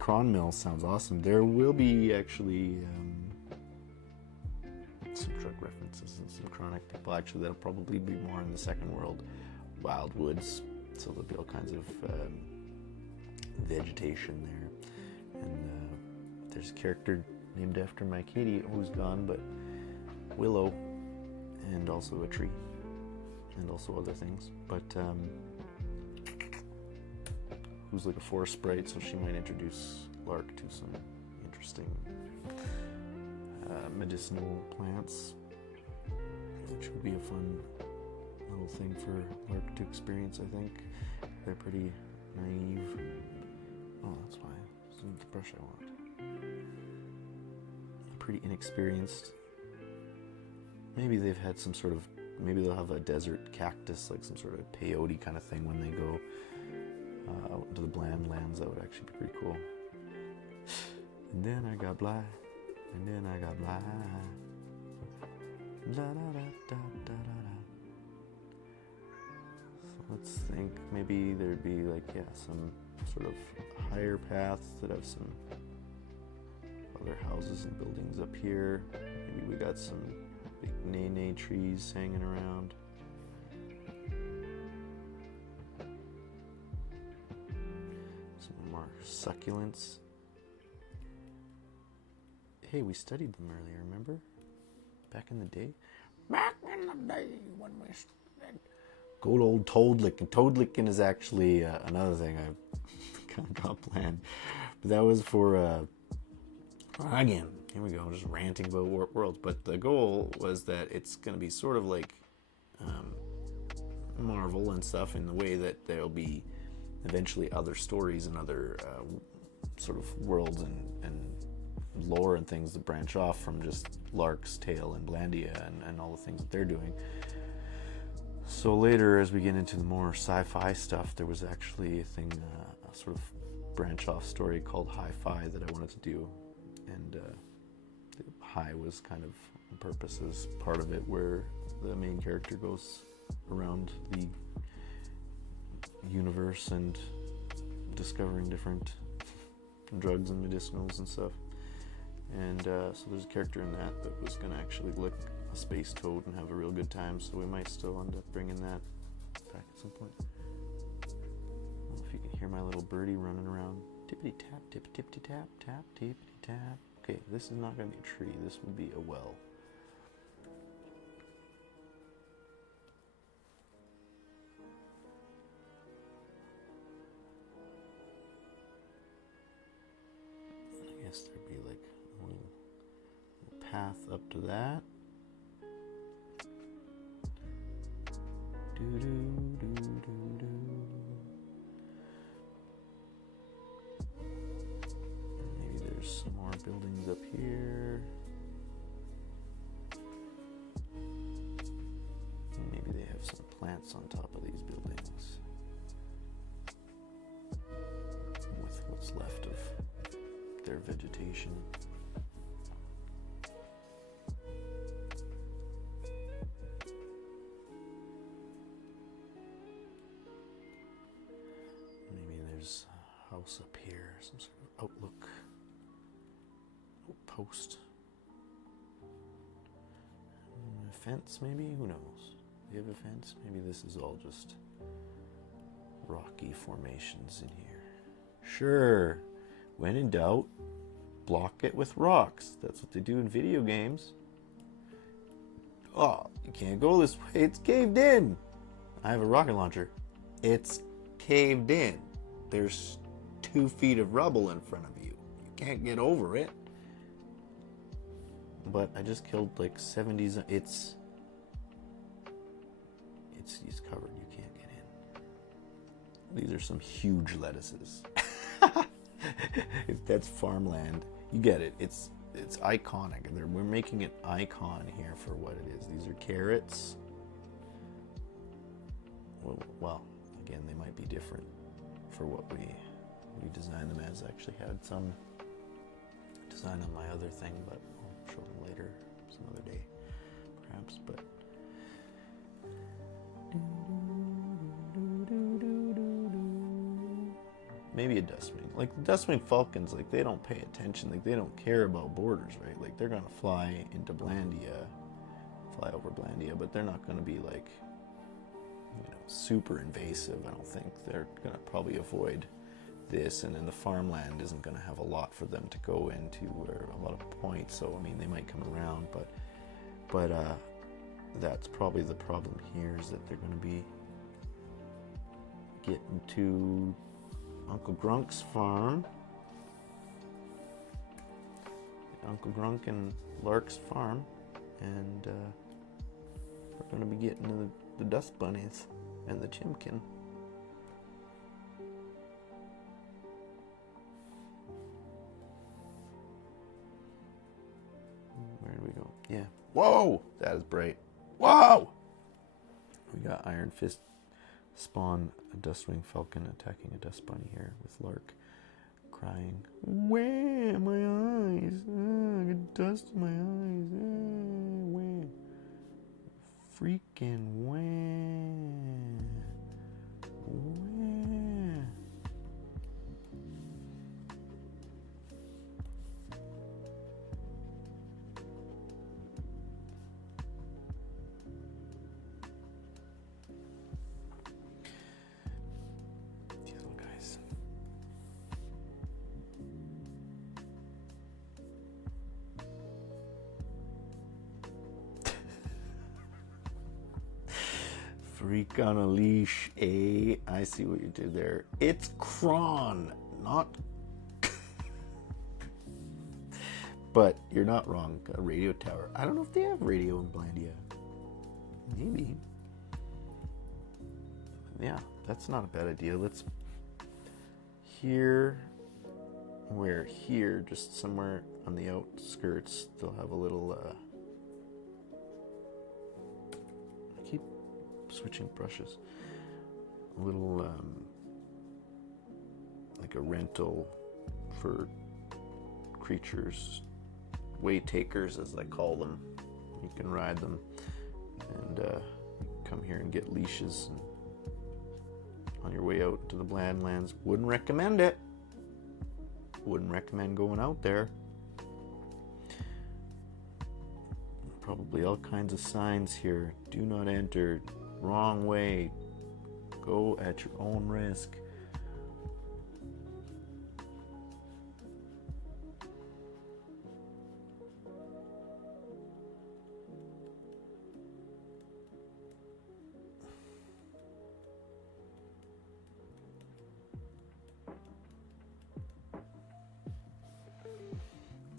cron mill sounds awesome. There will be actually some truck references and some chronic people. Actually, that'll probably be more in the second world, Wildwoods. So there'll be all kinds of vegetation there. And there's a character named after my kitty who's gone, but Willow, and also a tree, and also other things. But who's like a forest sprite, so she might introduce Lark to some interesting medicinal plants, which would be a fun little thing for Lark to experience, I think. They're pretty naive. Oh, that's why. This isn't the brush I want. Pretty inexperienced. Maybe they've had some sort of maybe they'll have a desert cactus, like some sort of peyote kind of thing when they go out into the bland lands. That would actually be pretty cool. And then I got blah, and then I got blah. Da, da, da, da, da, da. So let's think, maybe there'd be like, yeah, some sort of higher paths that have some other houses and buildings up here. Maybe we got some big nene trees hanging around. Some more succulents. Hey, we studied them earlier, remember? Back in the day? Back in the day when we studied. Good old toad licking. Toad licking is actually another thing I've kind of dropped planned. But that was for, again, here we go, just ranting about Warped Worlds. But the goal was that it's going to be sort of like Marvel and stuff, in the way that there'll be eventually other stories and other sort of worlds and lore and things that branch off from just Lark's Tale and Blandia and all the things that they're doing. So later, as we get into the more sci-fi stuff, there was actually a thing, a sort of branch off story called Hi-Fi that I wanted to do, and the Hi was kind of on purpose as part of it, where the main character goes around the universe and discovering different drugs and medicinals and stuff. And so there's a character in that was going to actually lick a space toad and have a real good time, so we might still end up bringing that back at some point. I don't know if you can hear my little birdie running around. Tippity tap, tip tippity tap, tap, tippity tap. Okay, this is not going to be a tree, this will be a well. I guess there'd be like a little path up to that. Do, do, do, do, do. Maybe there's some more buildings up here. Maybe they have some plants on top of these buildings, with what's left of their vegetation. House up here, some sort of outlook, outpost, a fence maybe, who knows? They have a fence? Maybe this is all just rocky formations in here. Sure, when in doubt, block it with rocks. That's what they do in video games. Oh, you can't go this way, it's caved in. I have a rocket launcher. It's caved in. There's 2 feet of rubble in front of you. You can't get over it. But I just killed like 70s. It's covered. You can't get in. These are some huge lettuces. If that's farmland, you get it. It's iconic. We're making an icon here for what it is. These are carrots. Well, again, they might be different for what we designed them as. I actually had some design on my other thing, but I'll show them later, some other day, perhaps. But maybe a dustwing. Like the dustwing falcons, like they don't pay attention. Like they don't care about borders, right? Like they're gonna fly into Blandia, fly over Blandia, but they're not gonna be like, super invasive. I don't think. They're gonna probably avoid this, and then the farmland isn't going to have a lot for them to go into, or a lot of points. So I mean, they might come around, but that's probably the problem here, is that they're going to be getting to Uncle Grunk's farm, Uncle Grunk and Lark's farm, and we're going to be getting to the dust bunnies and the chimkin. Where do we go? Yeah. Whoa! That is bright. Whoa! We got Iron Fist spawn a Dustwing Falcon attacking a Dust Bunny here with Lark crying, "Wah, my eyes! I got dust in my eyes! Wah! Freaking wah! Wah!" These little guys. Freak on a leash, eh? I see what you did there. It's Kron, not... But you're not wrong. A radio tower. I don't know if they have radio in Blandia. Maybe. Yeah, that's not a bad idea. Let's... Here... Where? Here, just somewhere on the outskirts, they'll have a little... I keep switching brushes. A little, like a rental for creatures, way takers as I call them. You can ride them and come here and get leashes and on your way out to the Bland Lands. Wouldn't recommend it. Wouldn't recommend going out there. Probably all kinds of signs here. Do not enter. Wrong way. Go at your own risk.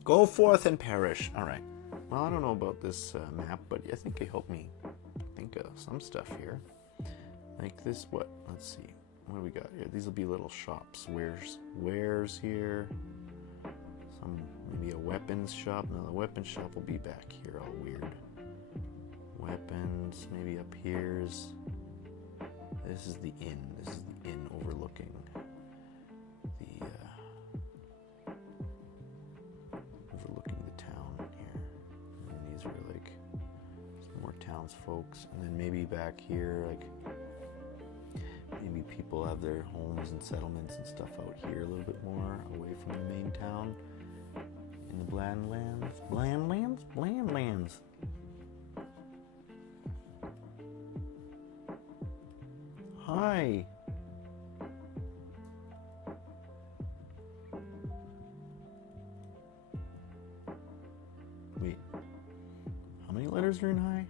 Go forth and perish. All right. Well, I don't know about this map, but I think it helped me think of some stuff here. Like this, what? Let's see. What do we got here? These will be little shops. Wares here. Some, maybe a weapons shop. No, the weapons shop will be back here, all weird. Weapons, maybe up here's. This is the inn. This is the inn overlooking the town here. And these are like some more townsfolks. And then maybe back here, like maybe people have their homes and settlements and stuff out here a little bit more away from the main town in the Bland Lands. Bland Lands? Bland Lands. Hi. Wait. How many letters are in hi?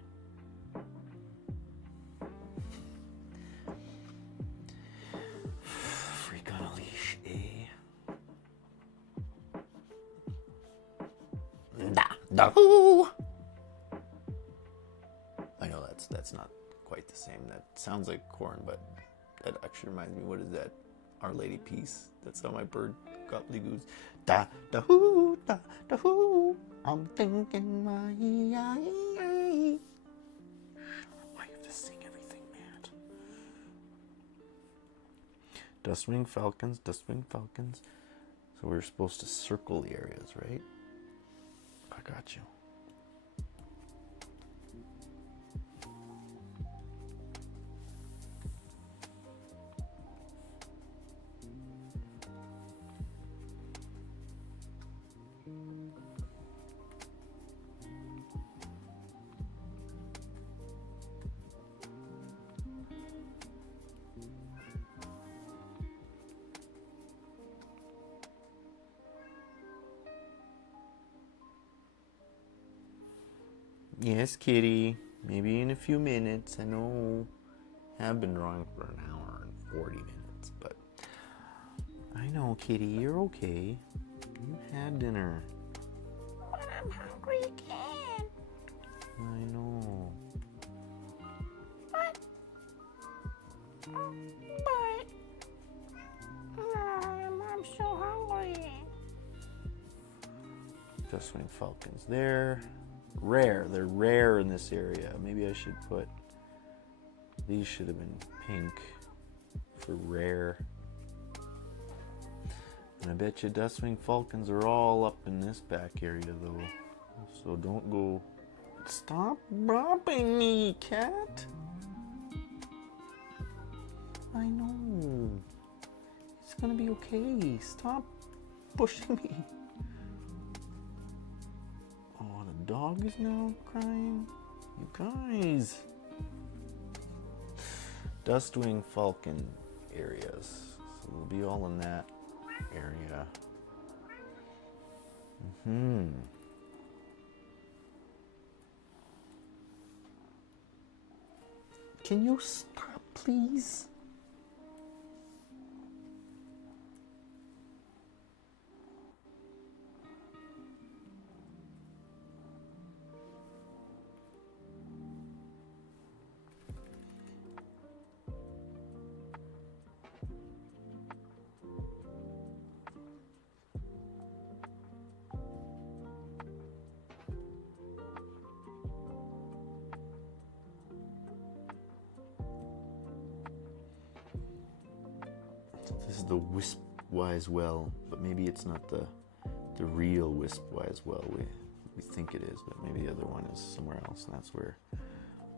Freak on a leash, eh? Da-hoo! I know that's not quite the same. That sounds like corn, but that actually reminds me, what is that? Our Lady Peace. That's how my bird gobbledygoos. Da-hoo, da-hoo. I'm thinking my why you have to sing everything, Matt? Dustwing Falcons, Dustwing Falcons. So we're supposed to circle the areas, right? I got you. Yes, kitty. Maybe in a few minutes. I know I've been drawing for an hour and 40 minutes, but I know, kitty, you're okay. You had dinner. But I'm hungry again. I know. I'm so hungry. Dustwing Falcons there. Rare. They're rare in this area. Maybe I should put These should have been pink for rare. And I bet you Dustwing Falcons are all up in this back area though. So don't go. Stop robbing me, cat. I know. It's gonna be okay. Stop pushing me. Oh, the dog is now crying. You guys. Dustwing Falcon areas. So they'll be all in that area. Can you stop, please? This is the Wisp-Wise Well, but maybe it's not the real Wisp-Wise Well we think it is, but maybe the other one is somewhere else, and that's where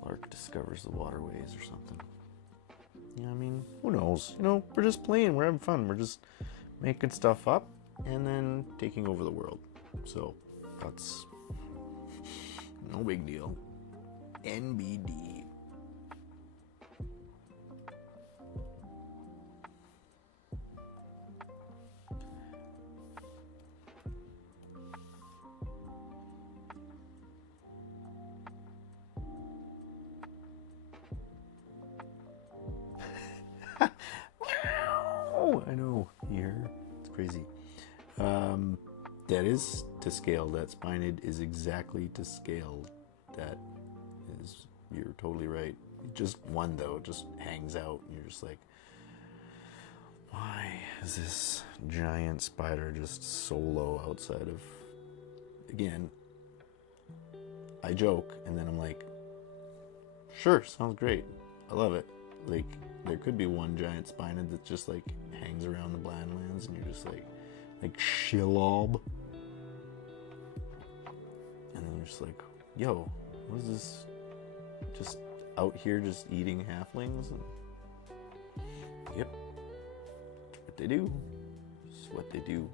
Lark discovers the waterways or something. Yeah, I mean, who knows? You know, we're just playing, we're having fun, we're just making stuff up and then taking over the world. So that's no big deal. NBD. I know, here, it's crazy. That is to scale. That spined is exactly to scale. That is, you're totally right. Just one though, just hangs out, and you're just like, why is this giant spider just solo outside of? Again, I joke, and then I'm like, sure, sounds great. I love it. Like, there could be one giant spined that just like hangs around the Blandlands, and you're just like Shilob. And then you're just like, yo, what is this? Just out here just eating halflings? And yep. That's what they do. That's what they do.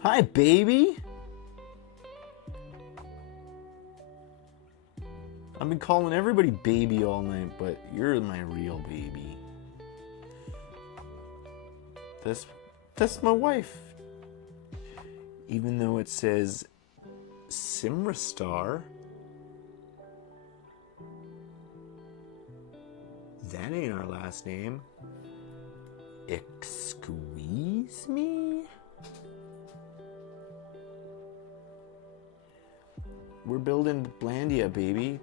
Hi, baby. I've been calling everybody baby all night, but you're my real baby. That's my wife. Even though it says Simrastar, that ain't our last name. Excuse me? We're building Blandia, baby.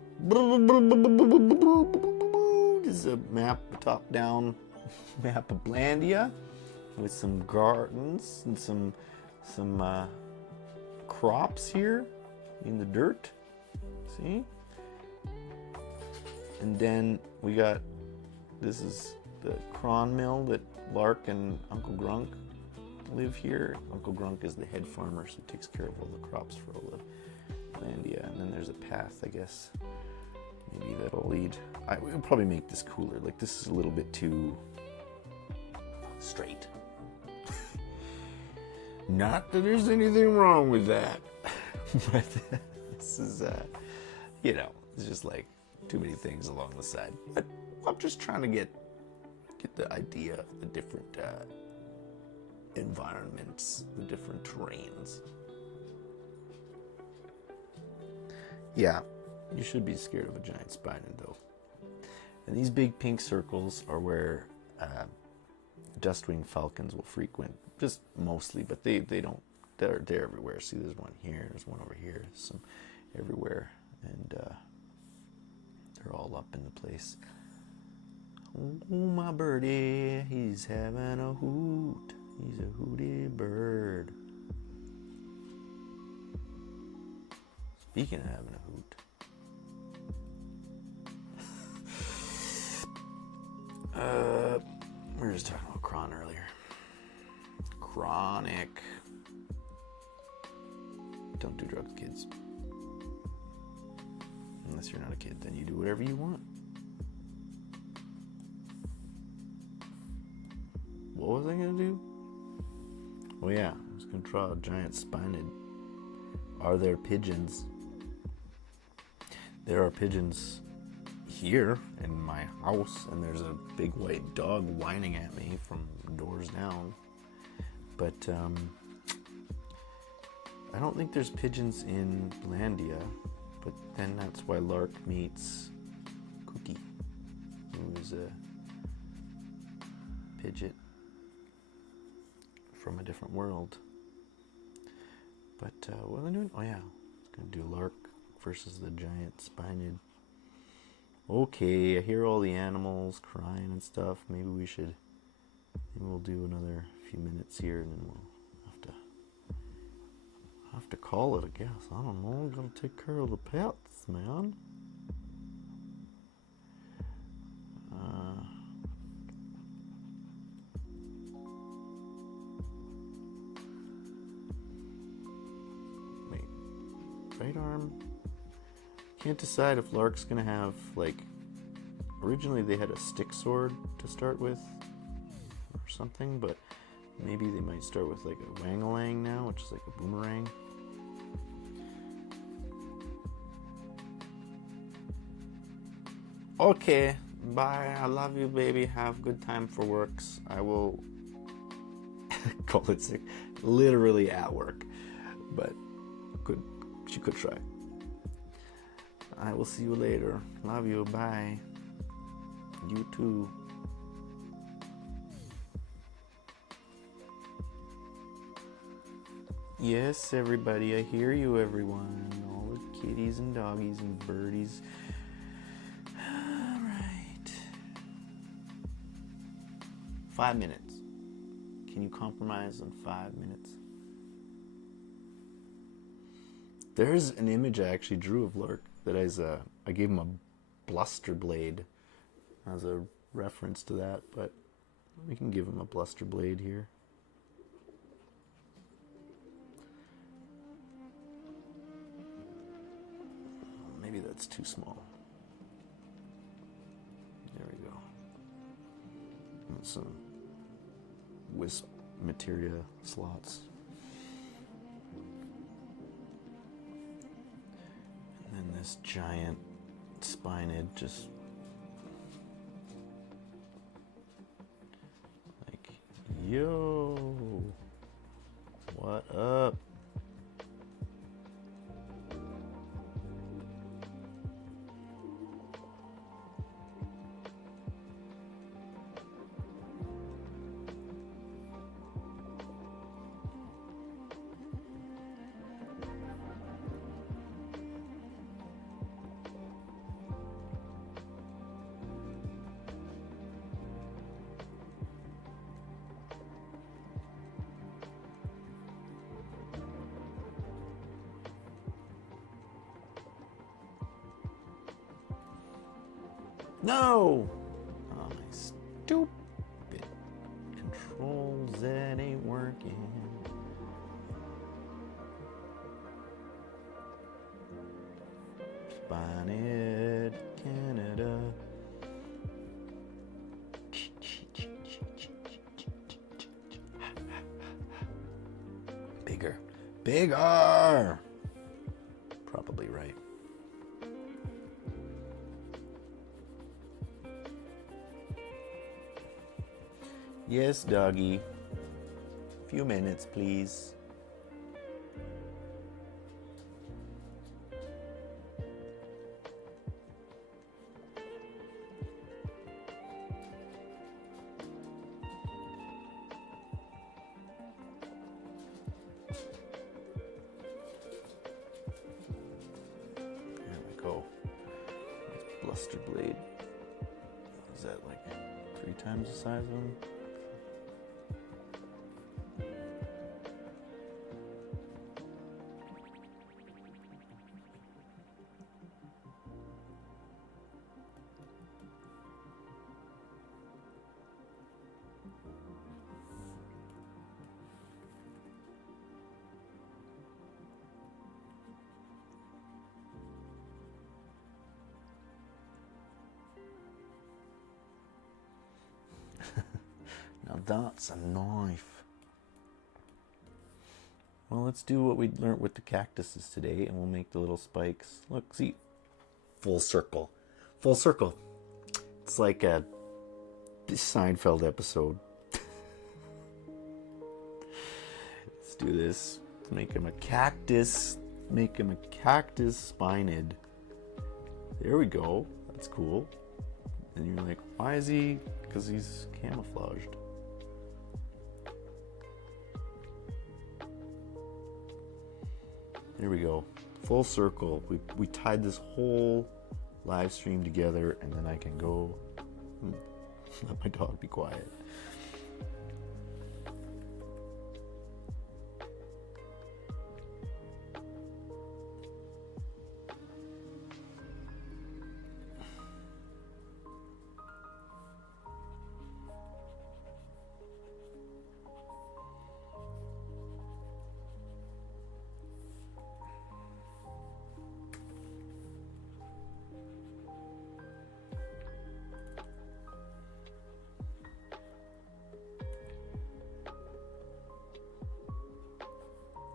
This is a map, a top-down map of Blandia with some gardens and some crops here in the dirt. See? And then we got, this is the Cron Mill that Lark and Uncle Grunk live here. Uncle Grunk is the head farmer, so he takes care of all the crops for all the Blandia, and then there's a path, I guess. Maybe that'll lead. We'll probably make this cooler. Like, this is a little bit too straight. Not that there's anything wrong with that, but this is, you know, it's just like too many things along the side. But I'm just trying to get the idea of the different environments, the different terrains. Yeah, you should be scared of a giant spined though. And these big pink circles are where Dustwing Falcons will frequent, just mostly, but they don't, they're everywhere. See, there's one here, there's one over here, some everywhere, and they're all up in the place. Oh, my birdie, he's having a hoot. He's a hooty bird. Speaking of having a hoot. We were just talking about Kron earlier. Chronic. Don't do drugs, kids. Unless you're not a kid, then you do whatever you want. What was I gonna do? Oh yeah, I was gonna draw a giant spined. Are there pigeons? There are pigeons here in my house, and there's a big white dog whining at me from doors down. But I don't think there's pigeons in Blandia, but then that's why Lark meets Cookie, who is a Pidgeot from a different world. But what was I doing? Oh yeah, I was gonna do Lark versus the giant spined. Okay, I hear all the animals crying and stuff. Maybe we'll do another few minutes here, and then we'll have to call it, I guess. I don't know. I'm gonna take care of the pets, man. Wait, right arm. Can't decide if Lark's gonna have, like, originally they had a stick sword to start with or something, but maybe they might start with like a Wangalang now, which is like a boomerang. Okay, bye. I love you, baby. Have good time for works. I will call it sick, literally at work, but she could try. I will see you later. Love you. Bye. You too. Yes, everybody. I hear you, everyone. All the kitties and doggies and birdies. All right. 5 minutes. Can you compromise on 5 minutes? There's an image I actually drew of Lark that I gave him a bluster blade as a reference to that, but we can give him a bluster blade here. Maybe that's too small. There we go. And some wisp materia slots. And then this giant spined, just like, yo, what up? No! Oh, my stupid controls that ain't working. Spined Canada. Bigger. Bigger! Probably right. Yes, doggy. Few minutes, please. There we go. This bluster blade. Is that like 3 times the size of them? Now that's a knife. Well, let's do what we learned with the cactuses today, and we'll make the little spikes. Look, see, full circle. Full circle. It's like a Seinfeld episode. Let's do this. Let's make him a cactus. Make him a cactus spined. There we go. That's cool. And you're like, why is he? Because he's camouflaged. There we go. Full circle. We tied this whole live stream together, and then I can go let my dog be quiet.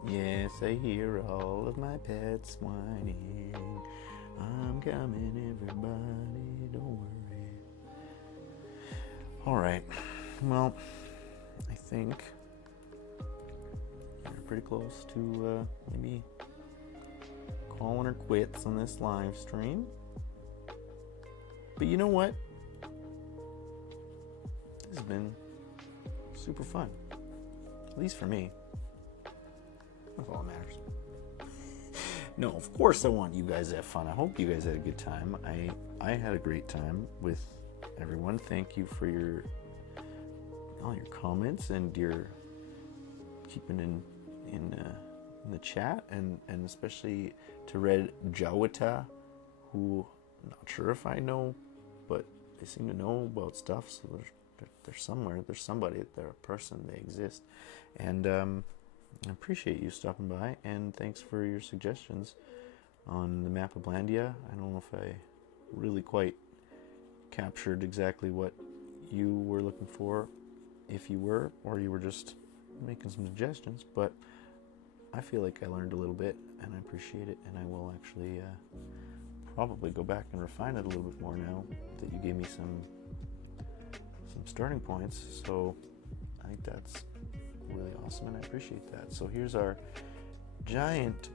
Yes, I hear all of my pets whining. I'm coming, everybody, don't worry. All right, well, I think we're pretty close to maybe calling her quits on this live stream. But you know what? This has been super fun, at least for me. That's all that matters. No, of course I want you guys to have fun. I hope you guys had a good time. I had a great time with everyone. Thank you for all your comments and your keeping in the chat, and especially to Red Jawata, who I'm not sure if I know, but they seem to know about stuff. So they're somewhere. There's somebody. They're a person. They exist, and I appreciate you stopping by, and thanks for your suggestions on the map of Blandia. I don't know if I really quite captured exactly what you were looking for, if you were, or you were just making some suggestions, but I feel like I learned a little bit, and I appreciate it, and I will actually probably go back and refine it a little bit more now that you gave me some starting points. So I think that's really awesome, and I appreciate that. So here's our giant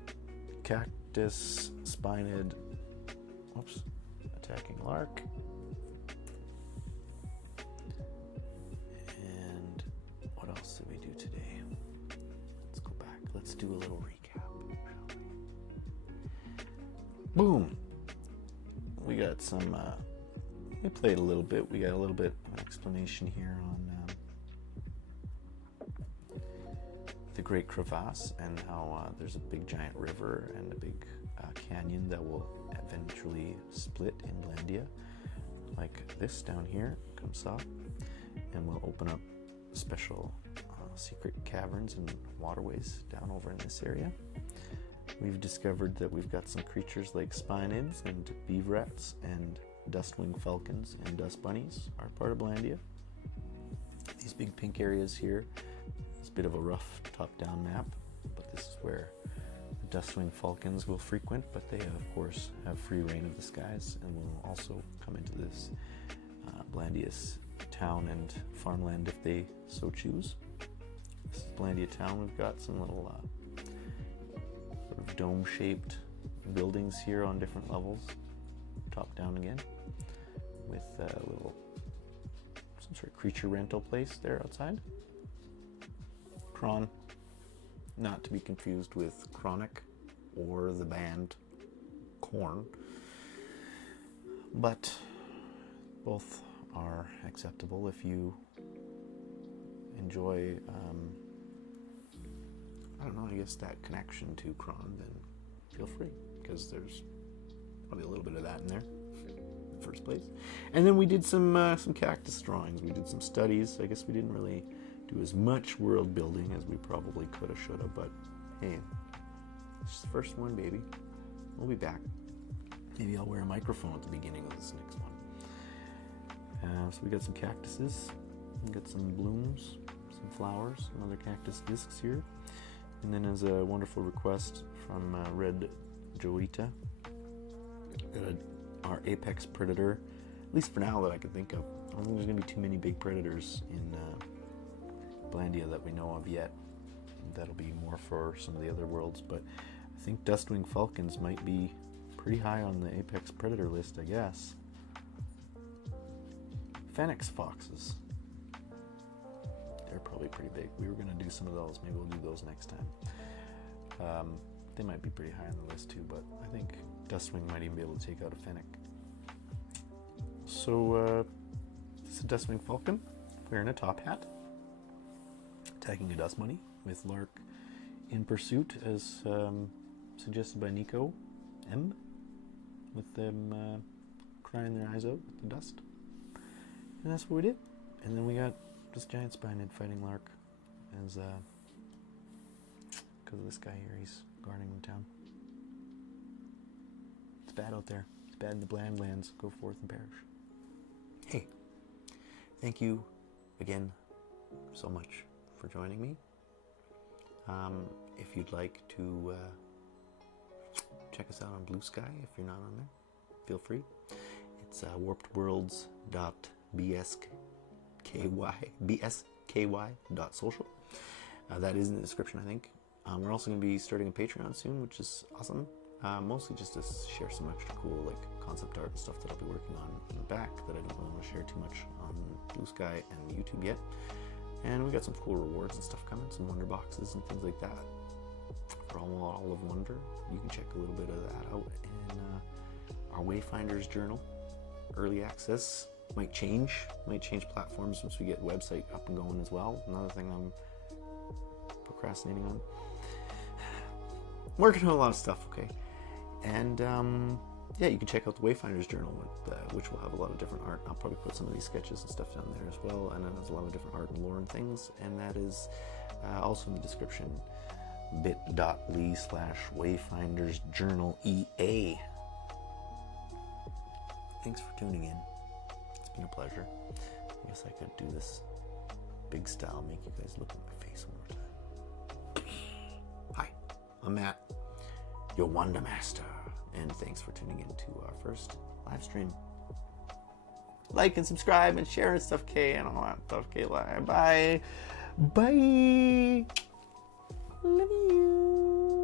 cactus spined attacking lark, and what else did we do today? Let's go back, let's do a little recap, shall we? Boom, we got some we played a little bit. We got a little bit of an explanation here on the Great Crevasse, and how there's a big giant river and a big canyon that will eventually split in Blandia, like this down here comes up, and will open up special secret caverns and waterways down over in this area. We've discovered that we've got some creatures like spinids and beaverets and dustwing falcons and dust bunnies are part of Blandia. These big pink areas here, it's a bit of a rough top-down map, but this is where the dustwing falcons will frequent, but they of course have free reign of the skies and will also come into this Blandia's town and farmland if they so choose. This is Blandia town. We've got some little sort of dome-shaped buildings here on different levels, top down again, with some sort of creature rental place there outside. Kron, not to be confused with Chronic or the band Korn, but both are acceptable. If you enjoy I don't know, I guess that connection to Kron, then feel free, because there's probably a little bit of that in there. the first place. And then we did some cactus drawings. We did some studies. I guess we didn't really do as much world building as we probably could have, should have, but hey, it's just the first one, baby. We'll be back. Maybe I'll wear a microphone at the beginning of this next one. So we got some cactuses, we got some blooms, some flowers, some other cactus discs here. And then as a wonderful request from Red Joita, our apex predator, at least for now that I can think of. I don't think there's going to be too many big predators in Blandia that we know of yet. That'll be more for some of the other worlds, but I think Dustwing Falcons might be pretty high on the apex predator list, I guess. Phoenix foxes. They're probably pretty big. We were going to do some of those. Maybe we'll do those next time. They might be pretty high on the list too, but I think Dustwing might even be able to take out a Fennec. So, this is a Dustwing Falcon wearing a top hat, attacking a dust bunny with Lark in pursuit, as suggested by Nico M, with them crying their eyes out with the dust. And that's what we did. And then we got this giant spined fighting Lark as because of this guy here, he's guarding the town. It's bad out there. It's bad in the bland lands. Go forth and perish. Hey, thank you again so much for joining me. If you'd like to check us out on Blue Sky, if you're not on there, feel free. It's warpedworlds.bsky.social. That is in the description, I think. We're also going to be starting a Patreon soon, which is awesome. Mostly just to share some extra cool like concept art and stuff that I'll be working on in the back that I don't really want to share too much on Blue Sky and YouTube yet. And we got some cool rewards and stuff coming, some wonder boxes and things like that. For all of Wonder, you can check a little bit of that out in our Wayfinders journal. Early access might change platforms once we get the website up and going as well. Another thing I'm procrastinating on. Working on a lot of stuff, okay? And yeah, you can check out the Wayfinders journal, which will have a lot of different art. I'll probably put some of these sketches and stuff down there as well, and then there's a lot of different art and lore and things, and that is also in the description, bit.ly/wayfindersjournalEA. Thanks for tuning in. It's been a pleasure. I guess I could do this big style, make you guys look at my face one more time. Hi, I'm Matt, your Wonder Master, and thanks for tuning in to our first live stream. Like and subscribe and share and stuff, K, and all that stuff, K. Bye. Bye. Love you.